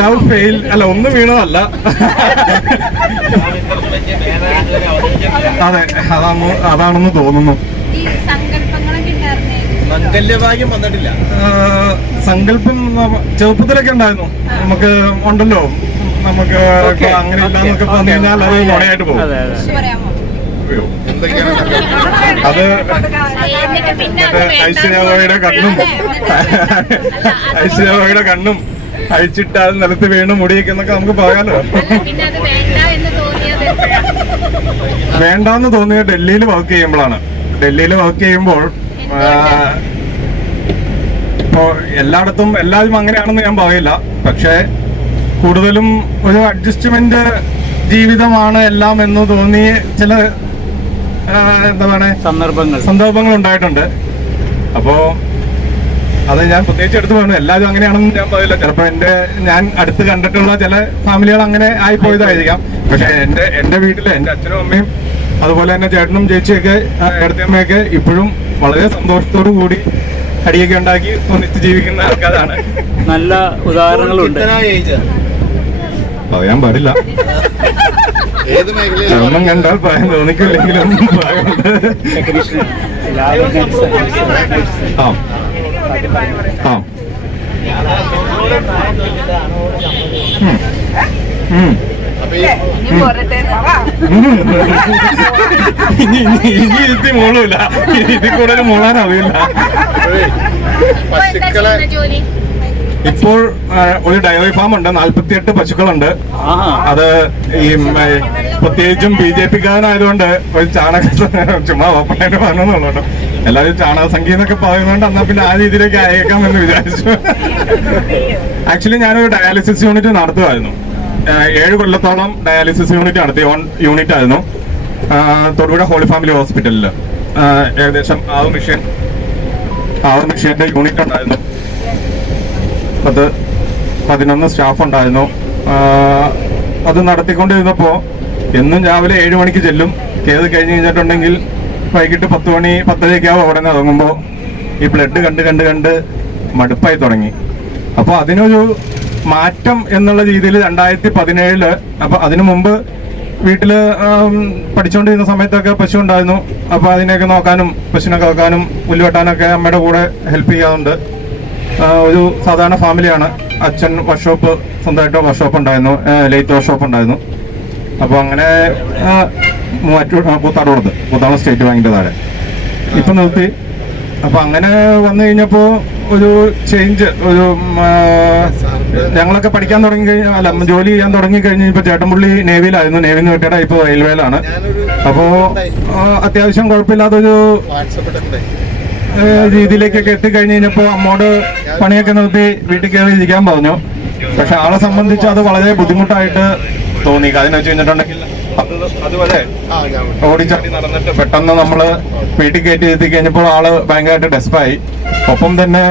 ലവ് ഫെയിൽ അല്ല, ഒന്നും വീണതല്ല. അതെ, അതാണെന്ന് തോന്നുന്നു. മംഗല്യഭാഗ്യം വന്നിട്ടില്ല. സങ്കല്പം ചെറുപ്പത്തിലൊക്കെ ഉണ്ടായിരുന്നു. നമുക്ക് ഉണ്ടല്ലോ, നമുക്ക് അങ്ങനെ ഇല്ലാന്നൊക്കെ പറഞ്ഞു കഴിഞ്ഞാൽ അത് നുണയായിട്ട് പോകും. അത് ഐശ്വര്യയുടെ കണ്ണും അഴിച്ചിട്ടാൽ നിലത്ത് വീണ് മുടിയൊക്കെ എന്നൊക്കെ നമുക്ക് പറയാലോ. വേണ്ടാന്ന് തോന്നിയ ഡൽഹിയിൽ വർക്ക് ചെയ്യുമ്പോഴാണ്. ഡൽഹിയിൽ വർക്ക് ചെയ്യുമ്പോൾ ഇപ്പോ എല്ലായിടത്തും എല്ലാവരും അങ്ങനെയാണെന്ന് ഞാൻ പറയില്ല. പക്ഷെ കൂടുതലും ഒരു അഡ്ജസ്റ്റ്മെന്റ് ജീവിതമാണ് എല്ലാം എന്ന് തോന്നി ചില എന്താണ് സന്ദർഭങ്ങൾ ഉണ്ടായിട്ടുണ്ട്. അപ്പോ അത് ഞാൻ പ്രത്യേകിച്ച് എടുത്തു പറഞ്ഞു. എല്ലാവരും അങ്ങനെയാണെന്ന് ഞാൻ പറയില്ല. ചിലപ്പോ ഞാൻ അടുത്ത് കണ്ടിട്ടുള്ള ചില ഫാമിലികൾ അങ്ങനെ ആയിപ്പോയതായിരിക്കാം. പക്ഷെ എന്റെ വീട്ടില് എന്റെ അച്ഛനും അമ്മയും അതുപോലെ തന്നെ ചേട്ടനും ചേച്ചിയൊക്കെ ഏടത്തിയമ്മയൊക്കെ ഇപ്പോഴും വളരെ സന്തോഷത്തോടു കൂടി അടിയൊക്കെ ഉണ്ടാക്കി ഒന്നിച്ച് ജീവിക്കുന്ന ആൾക്കാരാണ്. നല്ല ഉദാഹരണങ്ങളുണ്ട്. പറയാൻ പാടില്ല, ചർമ്മം കണ്ടാൽ പറയാൻ തോന്നിക്കില്ലെങ്കിലും ആ ആ ഇനി ഇരുത്തി മോളൂല, ഇതിൽ കൂടുതൽ മോളാനറിയില്ല. ജോലി ഇപ്പോൾ ഒരു ഡയറി ഫാം ഉണ്ട്, 48 പശുക്കളുണ്ട്. അത് ഈ പ്രത്യേകിച്ചും BJP-കാരനായതുകൊണ്ട് ഒരു ചാണക ചുമ്മാ ഓപ്പണായിട്ട് പറഞ്ഞെന്നുള്ളൂ കേട്ടോ. എല്ലാവരും ചാണക സംഖ്യ എന്നൊക്കെ പറയുന്നുണ്ട്. എന്നാൽ പിന്നെ ആ രീതിയിലേക്ക് അയക്കാം എന്ന് വിചാരിച്ചു. ആക്ച്വലി ഞാനൊരു ഡയാലിസിസ് യൂണിറ്റ് നടത്തുമായിരുന്നു. 7 കൊല്ലത്തോളം ഡയാലിസിസ് യൂണിറ്റ് നടത്തി. ഓൺ യൂണിറ്റ് ആയിരുന്നു തൊടുപുഴ ഹോളി ഫാമിലി ഹോസ്പിറ്റലിൽ. ഏകദേശം 6 മെഷീന്റെ യൂണിറ്റ് ഉണ്ടായിരുന്നു. 11 സ്റ്റാഫ് ഉണ്ടായിരുന്നു. അത് നടത്തിക്കൊണ്ടിരുന്നപ്പോൾ എന്നും രാവിലെ 7 മണിക്ക് ചെല്ലും. കേത് കഴിഞ്ഞ് കഴിഞ്ഞിട്ടുണ്ടെങ്കിൽ വൈകിട്ട് 10 മണി 10:30 അവിടെ നിന്ന് ഇറങ്ങുമ്പോൾ ഈ ബ്ലഡ് കണ്ട് മടുപ്പായി തുടങ്ങി. അപ്പോൾ അതിനൊരു മാറ്റം എന്നുള്ള രീതിയിൽ 2017 അപ്പോൾ അതിനു മുമ്പ് വീട്ടിൽ പഠിച്ചുകൊണ്ടിരുന്ന സമയത്തൊക്കെ പശു ഉണ്ടായിരുന്നു. അപ്പോൾ അതിനെയൊക്കെ നോക്കാനും പശുവിനെ കളക്കാനും പുല്ല് വെട്ടാനൊക്കെ അമ്മയുടെ കൂടെ ഹെൽപ്പ് ചെയ്യാറുണ്ട്. ഒരു സാധാരണ ഫാമിലിയാണ്. അച്ഛൻ വർക്ക്ഷോപ്പ്, സ്വന്തമായിട്ട് വർക്ക്ഷോപ്പ് ഉണ്ടായിരുന്നു, ലെയ്ത്ത് വർക്ക്ഷോപ്പ് ഉണ്ടായിരുന്നു. അപ്പോൾ അങ്ങനെ കൂത്താടുള്ളത് സ്റ്റേറ്റ് ബാങ്കിന്റെ താഴെ ഇപ്പം നിർത്തി. അപ്പോൾ അങ്ങനെ വന്നു കഴിഞ്ഞപ്പോൾ ഒരു ചേഞ്ച്, ഒരു ഞങ്ങളൊക്കെ പഠിക്കാൻ തുടങ്ങി കഴിഞ്ഞാൽ, അല്ല ജോലി ചെയ്യാൻ തുടങ്ങി കഴിഞ്ഞപ്പോൾ ചേട്ടൻപുള്ളി നേവിയിലായിരുന്നു. നേവിയിൽ നിന്ന് റിട്ടയർഡ് ഇപ്പോൾ റെയിൽവേയിലാണ്. അപ്പോൾ അത്യാവശ്യം കുഴപ്പമില്ലാത്തൊരു രീതിയിലേക്കൊക്കെ എത്തിക്കഴിഞ്ഞ് കഴിഞ്ഞപ്പോൾ അമ്മോട് പണിയൊക്കെ നിർത്തി വീട്ടിൽ കയറി ഇരിക്കാൻ പറഞ്ഞു. പക്ഷെ ആളെ സംബന്ധിച്ച് അത് വളരെ ബുദ്ധിമുട്ടായിട്ട് തോന്നി. കാര്യം വെച്ച് കഴിഞ്ഞിട്ടുണ്ടെങ്കിൽ അതുപോലെ ഓടിച്ചാടി നടന്നിട്ട് പെട്ടെന്ന് നമ്മള് വീട്ടിൽ കയറ്റി എത്തി കഴിഞ്ഞപ്പോൾ ആള് ഭയങ്കരമായിട്ട് ഡെസ്പായി. ഒപ്പം തന്നെ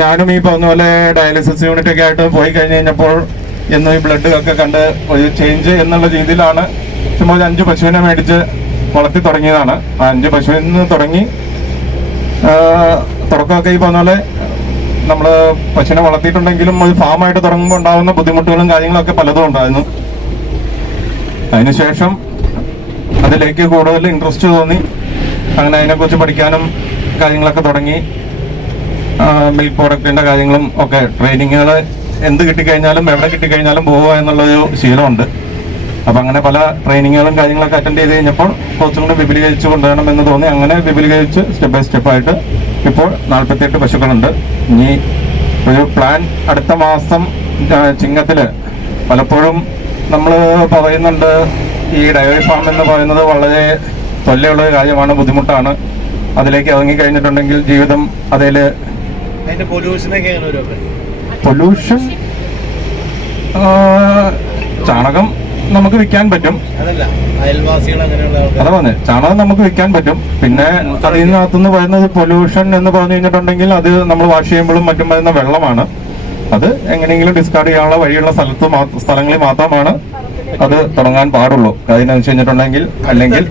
ഞാനും ഈ പറഞ്ഞ പോലെ ഡയാലിസിസ് യൂണിറ്റ് ഒക്കെ ആയിട്ട് പോയി കഴിഞ്ഞ് കഴിഞ്ഞപ്പോൾ എന്നും ഈ ബ്ലഡ് ഒക്കെ കണ്ട് ഒരു ചേഞ്ച് എന്നുള്ള രീതിയിലാണ് ചുമ്മാ ഒരു 5 പശുവിനെ മേടിച്ച് വളർത്തി തുടങ്ങിയതാണ്. ആ 5 പശുവിൽ നിന്ന് തുടങ്ങി തുടക്കമൊക്കെ ഈ പറഞ്ഞ പോലെ നമ്മള് പശുവിനെ വളർത്തിയിട്ടുണ്ടെങ്കിലും ഒരു ഫാമായിട്ട് തുടങ്ങുമ്പോൾ ഉണ്ടാകുന്ന ബുദ്ധിമുട്ടുകളും കാര്യങ്ങളൊക്കെ പലതും ഉണ്ടായിരുന്നു. അതിനുശേഷം അതിലേക്ക് കൂടുതൽ ഇൻട്രസ്റ്റ് തോന്നി. അങ്ങനെ അതിനെക്കുറിച്ച് പഠിക്കാനും കാര്യങ്ങളൊക്കെ തുടങ്ങി. മിൽക്ക് പ്രോഡക്റ്റിന്റെ കാര്യങ്ങളും ഒക്കെ ട്രെയിനിങ്ങുകൾ എന്ത് കിട്ടിക്കഴിഞ്ഞാലും എവിടെ കിട്ടിക്കഴിഞ്ഞാലും പോവുക എന്നുള്ളൊരു ശീലമുണ്ട്. അപ്പം അങ്ങനെ പല ട്രെയിനിങ്ങുകളും കാര്യങ്ങളൊക്കെ അറ്റൻഡ് ചെയ്ത് കഴിഞ്ഞപ്പോൾ കുറച്ചും കൂടി വിപുലീകരിച്ച് കൊണ്ടുവരണം എന്ന് തോന്നി. അങ്ങനെ വിപുലീകരിച്ച് സ്റ്റെപ്പ് ബൈ സ്റ്റെപ്പായിട്ട് ഇപ്പോൾ 48 പശുക്കളുണ്ട്. ഇനി ഒരു പ്ലാൻ അടുത്ത മാസം ചിങ്ങത്തിൽ. പലപ്പോഴും നമ്മൾ പറയുന്നുണ്ട് ഈ ഡയറി ഫാം എന്ന് പറയുന്നത് വളരെ തൊല്ലയുള്ള കാര്യമാണ്, ബുദ്ധിമുട്ടാണ്. അതിലേക്ക് ഇറങ്ങിക്കഴിഞ്ഞിട്ടുണ്ടെങ്കിൽ ജീവിതം അതിൽ പൊല്യൂഷൻ ചാണകം നമുക്ക് വിൽക്കാൻ പറ്റും. അതാ പറഞ്ഞത്, ചാണകം നമുക്ക് വിൽക്കാൻ പറ്റും. പിന്നെ അതിനകത്തുനിന്ന് പറയുന്നത് പൊല്യൂഷൻ എന്ന് പറഞ്ഞു കഴിഞ്ഞിട്ടുണ്ടെങ്കിൽ അത് നമ്മൾ വാഷ് ചെയ്യുമ്പോഴും മറ്റും വരുന്ന വെള്ളമാണ്. അത് എങ്ങനെയെങ്കിലും ഡിസ്കാർഡ് ചെയ്യാനുള്ള വഴിയുള്ള സ്ഥലങ്ങളിൽ മാത്രമാണ് അത് തുടങ്ങാൻ പാടുള്ളൂ. അതിനെന്ന് വെച്ച് കഴിഞ്ഞിട്ടുണ്ടെങ്കിൽ അല്ലെങ്കിൽ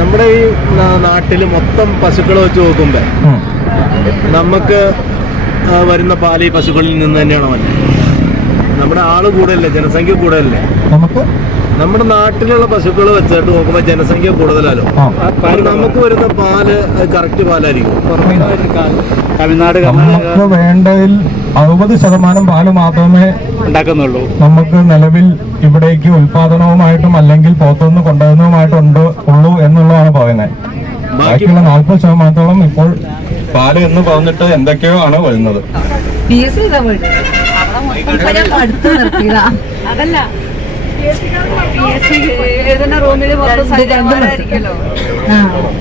നമ്മുടെ ഈ നാട്ടില് മൊത്തം പശുക്കൾ വെച്ച് നോക്കുമ്പോ നമുക്ക് വരുന്ന പാല് ഈ പശുക്കളിൽ നിന്ന് തന്നെയാണോ? നമ്മുടെ ആള് കൂടുതലല്ലേ, ജനസംഖ്യ കൂടുതലല്ലേ? നമ്മുടെ നാട്ടിലുള്ള പശുക്കൾ വെച്ചിട്ട് നോക്കുമ്പോ ജനസംഖ്യ കൂടുതലല്ലോ. നമുക്ക് വരുന്ന പാല് കറക്റ്റ് പാലായിരിക്കും. തമിഴ്നാട് നമുക്ക് വേണ്ടതിൽ 60% പാല് മാത്രമേ ഉണ്ടാക്കുന്നുള്ളൂ. നമുക്ക് നിലവിൽ ഇവിടേക്ക് ഉൽപാദനവുമായിട്ടും അല്ലെങ്കിൽ പുറത്തുനിന്ന് ഉള്ളൂ എന്നുള്ളതാണ് പറയുന്നത്. ബാക്കിയുള്ള 40% ഇപ്പോൾ പാല് എന്ന് പറഞ്ഞിട്ട് എന്തൊക്കെയോ ആണ് വരുന്നത്. അതല്ല റൂമില്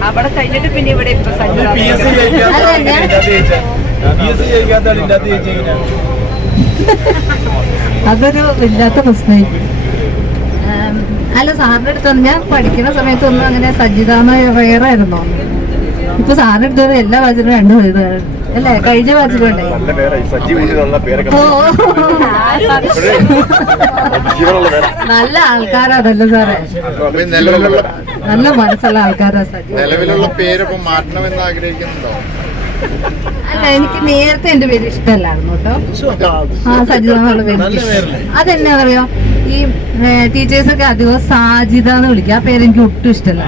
അവിടെ കഴിഞ്ഞിട്ട് പിന്നെ ഇവിടെ അതൊരു ഇല്ലാത്ത പ്രശ്നമായി. അല്ല, സാറിന്റെ അടുത്ത് ഞാൻ പഠിക്കുന്ന സമയത്തൊന്നും അങ്ങനെ സജ്ജിതാമ വേറായിരുന്നോ? ഇപ്പൊ സാറിന്റെ അടുത്ത് എല്ലാ ബാച്ചിലും 2 പേര് അല്ലേ? കഴിഞ്ഞ ബാച്ചിലുണ്ടേ. നല്ല ആൾക്കാരാണല്ലോ സാറേ, നല്ല മനസ്സുള്ള ആൾക്കാരാ സജീവ്. നിലവിലുള്ള പേരൊക്കെ മാറ്റണമെന്ന് ആഗ്രഹിക്കുന്നുണ്ടോ? അല്ല, എനിക്ക് നേരത്തെ എന്റെ പേര് ഇഷ്ടമല്ലായിരുന്നു കേട്ടോ. സജിത എന്നുള്ള പേര് അതെന്നാ പറയാ, ഈ ടീച്ചേഴ്സൊക്കെ അധികം സാജിത എന്ന് വിളിക്കും. ആ പേരെനിക്ക് ഒട്ടും ഇഷ്ടമല്ല.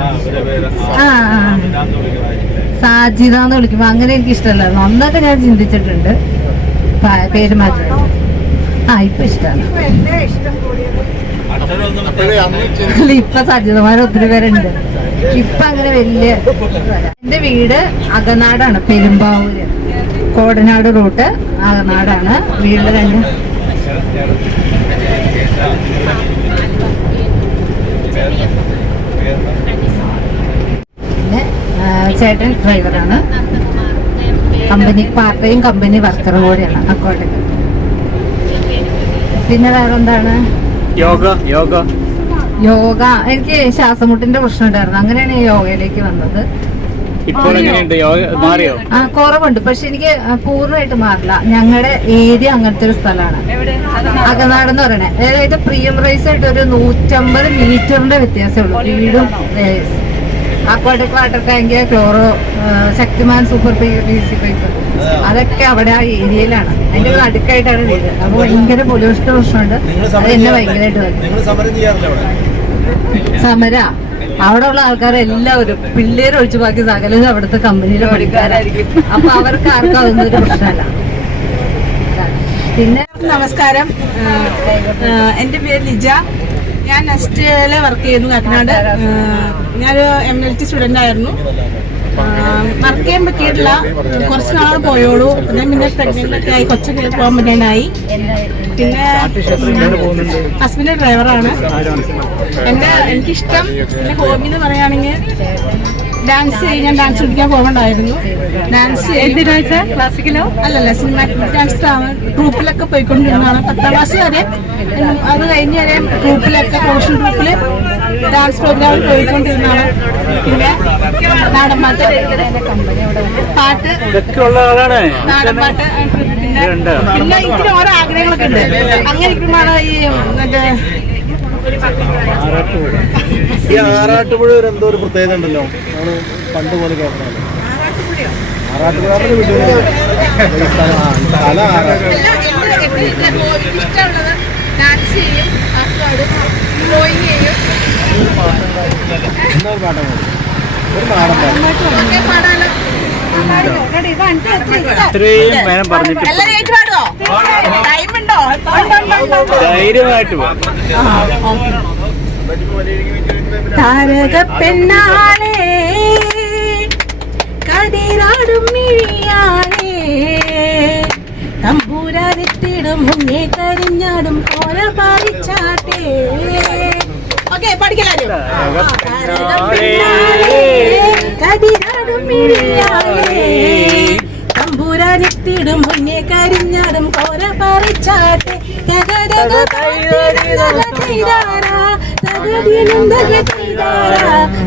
സാജിത എന്ന് വിളിക്കുമ്പോ അങ്ങനെ എനിക്ക് ഇഷ്ടമല്ലായിരുന്നു. അന്നൊക്കെ ഞാൻ ചിന്തിച്ചിട്ടുണ്ട് പേര് മാറ്റണം. ഇപ്പൊ ഇഷ്ടമാണ്. അല്ല, ഇപ്പൊ സജിതമാര് ഒത്തിരി പേരുണ്ട്. ഇപ്പൊ അങ്ങനെ വലിയ. എന്റെ വീട് അകനാടാണ്, പെരുമ്പാവൂര്, കോടനാട് റൂട്ട് അകനാടാണ് വീട്. രണ്ട് പിന്നെ ചേട്ടൻ ഡ്രൈവറാണ്, company part time company worker കൂടെയാണ് അക്കൗണ്ടന്റ്. പിന്നെ വേറെന്താണ്? യോഗ എനിക്ക് ശ്വാസമുട്ടിന്റെ പ്രശ്നം ഉണ്ടായിരുന്നു, അങ്ങനെയാണ് ഈ യോഗയിലേക്ക് വന്നത്. കുറവുണ്ട്, പക്ഷെ എനിക്ക് പൂർണ്ണമായിട്ട് മാറില്ല. ഞങ്ങളുടെ ഏരിയ അങ്ങനത്തെ ഒരു സ്ഥലമാണ് അകനാട് എന്ന് പറയണേ. അതായത് പ്രിയം റൈസ് ആയിട്ട് ഒരു 150 മീറ്ററിന്റെ വ്യത്യാസമേ ഉള്ളൂ വീടും. Aquatic water tank, chloro, Shaktimaan super PVC pipe, അതൊക്കെ അവിടെ ആ ഏരിയയിലാണ്. അതിന്റെ നടുക്കായിട്ടാണ് വീട്. അപ്പൊ ഭയങ്കര പൊല്യൂഷൻ പ്രശ്നമുണ്ട്. അത് എന്നെ ഭയങ്കരമായിട്ട് സമര. അവിടെ ഉള്ള ആൾക്കാരെല്ലാവരും പിള്ളേര് ഒഴിച്ചു ബാക്കി സകലരും അവിടുത്തെ കമ്പനിയിലെ പണിക്കാരായിരിക്കും. അപ്പൊ അവർക്ക് ആർക്കും അതൊന്നും ഒരു പ്രശ്നമല്ല. പിന്നെ നമസ്കാരം, എൻ്റെ പേര് ലിജ. ഞാൻ നെസ്റ്റില് വർക്ക് ചെയ്യുന്നു കാക്കനാട്. ഞാനൊരു MLT സ്റ്റുഡൻ്റ് ആയിരുന്നു. വർക്ക് ചെയ്യാൻ പറ്റിയിട്ടില്ല, കുറച്ച് നാൾ പോയോളൂ. ഞാൻ പിന്നെ പ്രഗ്നൻ്റ് ഒക്കെ ആയി, കൊച്ചൊക്കെ പോകാൻ പറ്റാണ്ടായി. പിന്നെ ഹസ്ബൻഡ് ഡ്രൈവറാണ്. എനിക്കിഷ്ടം, എൻ്റെ ഹോബി എന്ന് പറയുകയാണെങ്കിൽ ഡാൻസ് ചെയ്യും. ഞാൻ ഡാൻസ് പഠിക്കാൻ പോകണ്ടായിരുന്നു. ഡാൻസ് ക്ലാസിക്കലോ അല്ലല്ല, സിനിമാറ്റിക് ഡാൻസ് ട്രൂപ്പിലൊക്കെ പോയിക്കൊണ്ടിരുന്നതാണ് 10ാം ക്ലാസ് വരെ. അത് കഴിഞ്ഞ് വരെ ട്രൂപ്പിലൊക്കെ പ്രൊഫഷണൽ ട്രൂപ്പിൽ ഡാൻസ് പ്രോഗ്രാമിൽ പോയിക്കൊണ്ടിരുന്നതാണ്. പിന്നെ നാടൻ പാട്ട്, നാടൻ പാട്ട്. പിന്നെ എനിക്ക് ഓരോ ആഗ്രഹങ്ങളൊക്കെ ഉണ്ട്. അങ്ങനെ ഇരിക്കുമ്പോഴാണ് ഈ മറ്റേ ഈ ആറാട്ടുപുഴ എന്തോ ഒരു പ്രത്യേകത ഉണ്ടല്ലോ, നമ്മള് പണ്ട് പോലെ കേൾക്കണല്ലോ. ആറാട്ടുപുഴ ഇഷ്ടമുള്ളത് ഡാൻസ് ചെയ്യും, ഡ്രോയിങ് ചെയ്യും. ഒരു പാട്ടം ഒരു നാടൻ പാടാലോ. താരക പെണ്ണാളേ കതിരാടും മിഴിയാളേ തമ്പൂരാനെത്തിടും മുന്നേ കരിഞ്ഞാടും കോര പാലിച്ചാട്ടേ. ഓക്കെ, പഠിക്കലാരും. കതിരാടും മിഴിയാളേ തമ്പൂരാനെത്തിടും മുന്നേ കരിഞ്ഞാടും കോര പാലിച്ചാട്ടെ.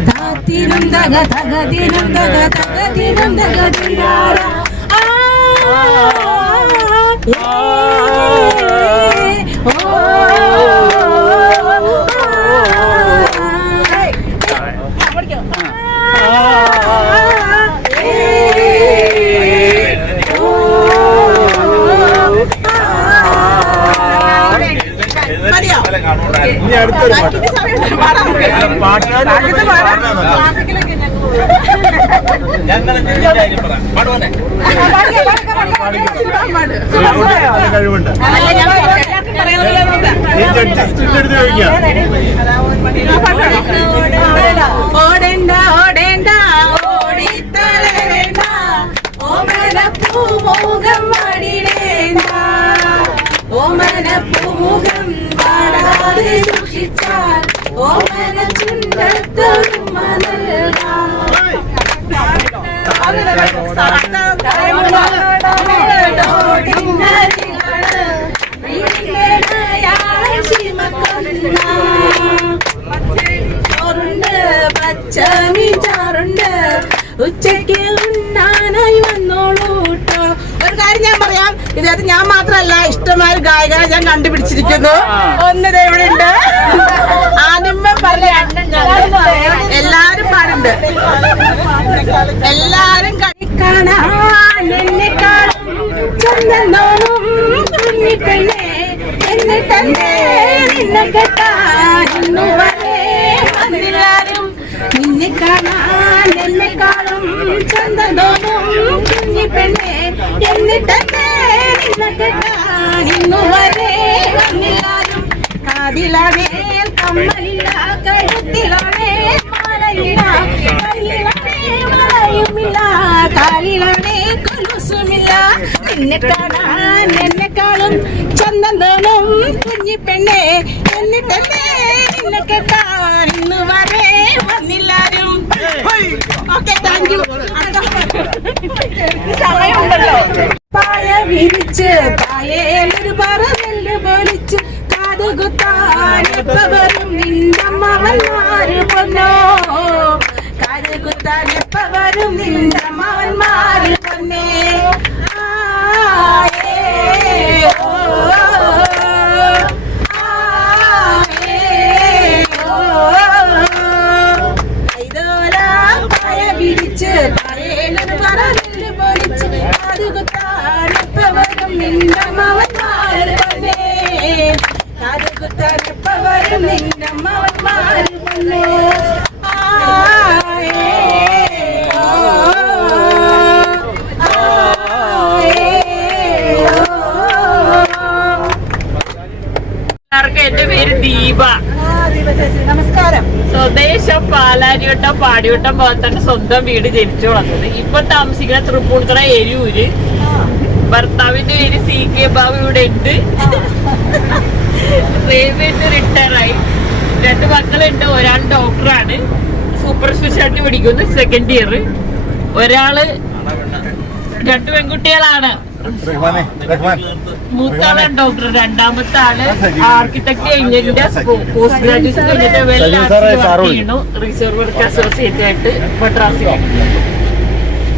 താത്തിനും തക തകതിനും തക തകതിനും തക തീരാര. ഇനി അടുത്തൊരു പാട്ട് കഴിവുണ്ട്. ഓടേണ്ട ഓടേണ്ട ഓടിത്തളരേണ്ട ഓമന പൂമുഖം വാടിടേണ്ട ഓമന പൂമുഖം വാടാതെ സൂക്ഷിച്ചാൽ ഓമന ചുണ്ടത്തൊരു മനൽകാം. ചോറുണ്ട് പച്ചമീൻ ചാറുണ്ട് ഉച്ചയ്ക്ക് ഉണ്ണാനായി വന്നോളൂ ട്ടോ. ഒരു കാര്യം ഞാൻ പറയാം, ഇത് അതിനകത്ത് ഞാൻ മാത്രമല്ല ഇഷ്ടമായ ഗായകനെ ഞാൻ കണ്ടുപിടിച്ചിരിക്കുന്നു. ഒന്നത് ഇവിടെ ഉണ്ട്, ആദ്യമേ പറഞ്ഞ എല്ലാരും പാടുണ്ട്. എല്ലാരും നിന്നെ കാണാൻ എന്നെക്കാളും ചന്തനോനും കുഞ്ഞിപ്പെണ്ണെ എന്നിട്ടെന്നെ നിന്നെ കെട്ടാൻ ഇന്നുവരെ വന്നില്ലാരും. കാതിലാണേ കമ്മലില്ല, കഴുത്തിലാണേ മാലയില്ല, കയ്യിലാണേ വളയുമില്ല, കാലിലാണേ കൊലുസുമില്ല. നിന്നെ കാണാൻ എന്നെക്കാളും ചന്തനോനും കുഞ്ഞിപ്പെണ്ണെ എന്നിട്ടെന്നെ നിന്നെ കെട്ടാൻ ഇന്നുവരെ വന്നില്ലാരും. Okay, thank you. സമയമുണ്ടല്ലോ. പായ വിരിച്ച് പായേലൊരു പറന്നെല്ല് പൊലിച്ച് കാതുകുത്താൻ എപ്പ വരും നിന്നമ്മവന്മാര് പൊന്നോ, കാതുകുത്താൻ എപ്പ വരും നിന്നമ്മവന്മാര് പൊന്നേ. എന്റെ പേര് ദീപ. നമസ്കാരം. സ്വദേശം പാലാരിവട്ടം പാടിവട്ടം ഭാഗത്താണ് സ്വന്തം വീട് ജനിച്ചു വളർന്നത്. ഇപ്പൊ താമസിക്കുന്ന തൃപ്പൂണിത്തുറ എരൂര്. ഭർത്താവിന്റെ പേര് CK ബാബു. ഇവിടെ ഉണ്ട്. റെയിൽവേന്ന് റിട്ടയറായി. 2 മക്കളുണ്ട്. ഒരാൾ ഡോക്ടറാണ്, സൂപ്പർ സ്പെഷ്യാലിറ്റി പഠിക്കുന്നു, 2nd ഇയർ. ഒരാള് 2 പെൺകുട്ടികളാണ്. മൂത്താളെ ഡോക്ടർ, രണ്ടാമത്തെ ആള് ആർക്കിടെക്ട് കഴിഞ്ഞതിന്റെ പോസ്റ്റ് ഗ്രാജുവേഷൻ കഴിഞ്ഞിട്ട് ചെയ്യുന്നു, റിസർവ് വർക്ക് അസോസിയേറ്റ് ആയിട്ട് മദ്രാസിൽ.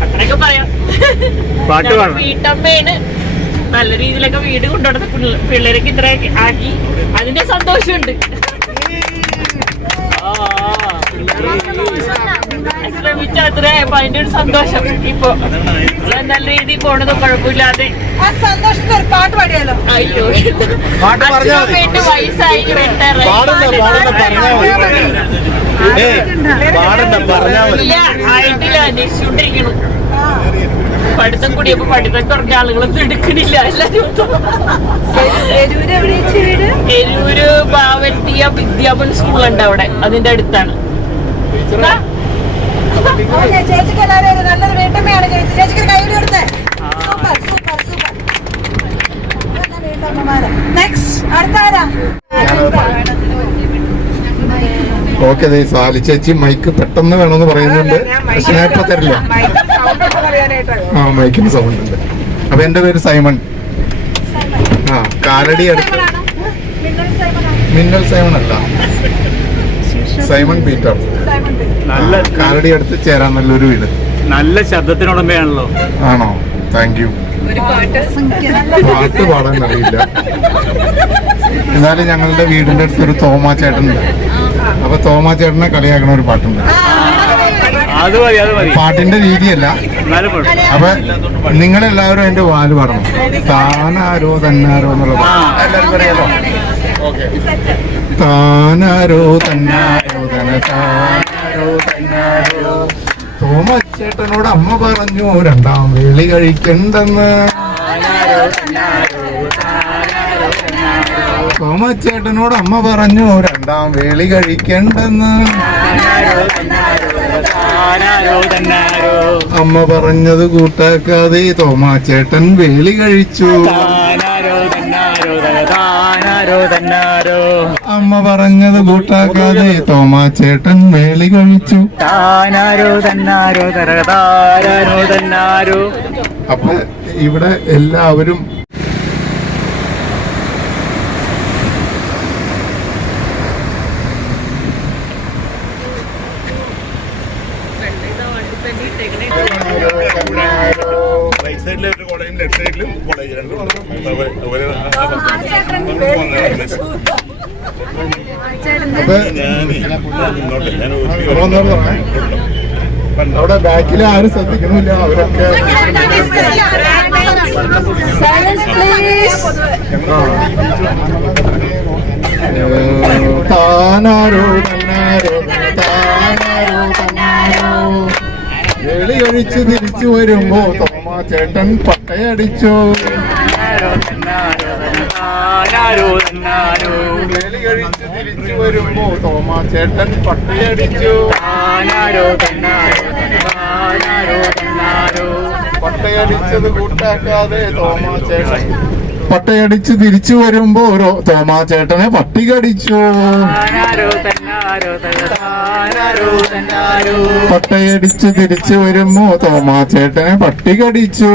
അത്രയൊക്കെ പറയാം. വീട്ടമ്മയാണ്. നല്ല രീതിയിലൊക്കെ വീട് കൊണ്ടുവന്ന പിള്ളേരൊക്കെ ഇത്രയൊക്കെ ആക്കി, അതിന്റെ സന്തോഷമുണ്ട്. ശ്രമിച്ച അത്രയായപ്പോ അതിന്റെ ഒരു സന്തോഷം. ഇപ്പൊ നല്ല രീതിയിൽ പോണത് കുഴപ്പമില്ലാതെ. പാട്ട് പാടിയാലോ? അയ്യോ, അച്ഛനമ്മേന്റെ വയസ്സായി ഇല്ല, ആയിട്ടില്ല, അന്വേഷിച്ചുകൊണ്ടിരിക്കണം. പഠിത്തം കൂടിയപ്പോ പഠിത്തം കുറഞ്ഞ ആളുകളൊന്നും എടുക്കണില്ല. എരൂര് ഭാവന്തിയ വിദ്യാപൻ സ്കൂളുണ്ട് അവിടെ, അതിന്റെ അടുത്താണ്. ചേച്ചിക്ക് എല്ലാവരും നല്ലൊരു വീട്ടമ്മയാണ് ചേച്ചി. ചേച്ചിക്ക് കൈയ്യടി കൊടുത്തേ. Super super super. നെക്സ്റ്റ് അടുത്താരാ? ഓക്കെ, സാലി ചേച്ചി മൈക്ക് പെട്ടെന്ന് വേണമെന്ന് പറയുന്നുണ്ട്, പക്ഷെ ഞാൻ ഇപ്പൊ തരില്ല. ആ, മൈക്കിന് സൗണ്ട് ഉണ്ട്. അപ്പൊ എന്റെ പേര് സൈമൺ. ആ, കാലടി അടുത്ത്. മിന്നൽ സൈമൺ അല്ല, സൈമൺ പീറ്റർ. നല്ല കാലടി അടുത്ത് ചേരാൻ നല്ലൊരു വീട്. നല്ല ശബ്ദത്തിനുടമയാണല്ലോ. ആണോ? Thank you. പാട്ട് പാടാൻ അറിയില്ല, എന്നാലും ഞങ്ങളുടെ വീടിന്റെ അടുത്തൊരു തോമാ ചേട്ടനുണ്ട്. അപ്പൊ തോമാ ചേട്ടനെ കളിയാക്കണ ഒരു പാട്ടുണ്ട്. അത് മതി, അത് മതി. പാട്ടിന്റെ രീതിയല്ല. അപ്പൊ നിങ്ങളെല്ലാവരും അതിന്റെ വാല് പാടണം. താനാരോ തന്നാരോ എന്നുള്ള എല്ലാവർക്കും അറിയാലോ? താനാരോ തന്നാരോ താനാരോ തന്നാരോ. തോമച്ചേട്ടനോട് അമ്മ പറഞ്ഞു 2ാം വേളി കഴിക്കണ്ടെന്ന്. തോമച്ചേട്ടനോട് അമ്മ പറഞ്ഞു 2ാം വേളി കഴിക്കണ്ടെന്ന്. അമ്മ പറഞ്ഞത് കൂട്ടാക്കാതെ തോമാച്ചേട്ടൻ വേളി കഴിച്ചു. അമ്മ പറഞ്ഞത് കൂട്ടാക്കാതെ തോമാച്ചേട്ടൻ വേളി കഴിച്ചു. അപ്പൊ ഇവിടെ എല്ലാവരും റൈറ്റ് സൈഡിലെ ഒരു കോളേജും ലെഫ്റ്റ് സൈഡിലും കോളേജ് രണ്ടും അവിടെ ബാക്കിൽ ആരും ശ്രദ്ധിക്കുന്നില്ല, അവരൊക്കെ താനാരോ തന്നാരോ താനാരോ തന്നാരോ വെളി ഒഴിച്ച് തിരിച്ചു വരുമ്പോ തോമാ ചേട്ടൻ പട്ടയടിച്ചു. വെളി ഒഴിച്ച് തിരിച്ചു വരുമ്പോ തോമാ ചേട്ടൻ പട്ടയടിച്ചു. പട്ടയടിച്ചത് കൂട്ടാക്കാതെ തോമാ ചേട്ടൻ പട്ടയടിച്ച് തിരിച്ചു വരുമ്പോ തോമാ ചേട്ടനെ പട്ടി കടിച്ചു. പട്ടയടിച്ച് തിരിച്ചു വരുമ്പോ തോമാ ചേട്ടനെ പട്ടി കടിച്ചു.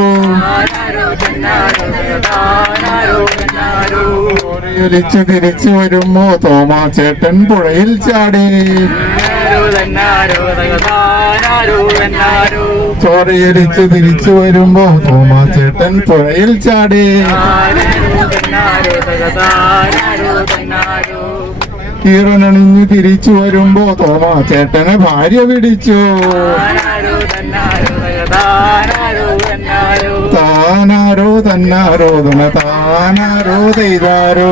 ചോരയൊലിച്ച് തിരിച്ചു വരുമ്പോ തോമാ ചേട്ടൻ പുഴയിൽ ചാടി. ചോരയൊലിച്ച് തിരിച്ചു വരുമ്പോ തോമാ ചേട്ടൻ പുഴയിൽ ചാടി. കീറനണിഞ്ഞു തിരിച്ചു വരുമ്പോ തോമാ ചേട്ടനെ ഭാര്യ പിടിച്ചു. താനാരോ തന്നാരോ താനാരോ ചെയ്താരോ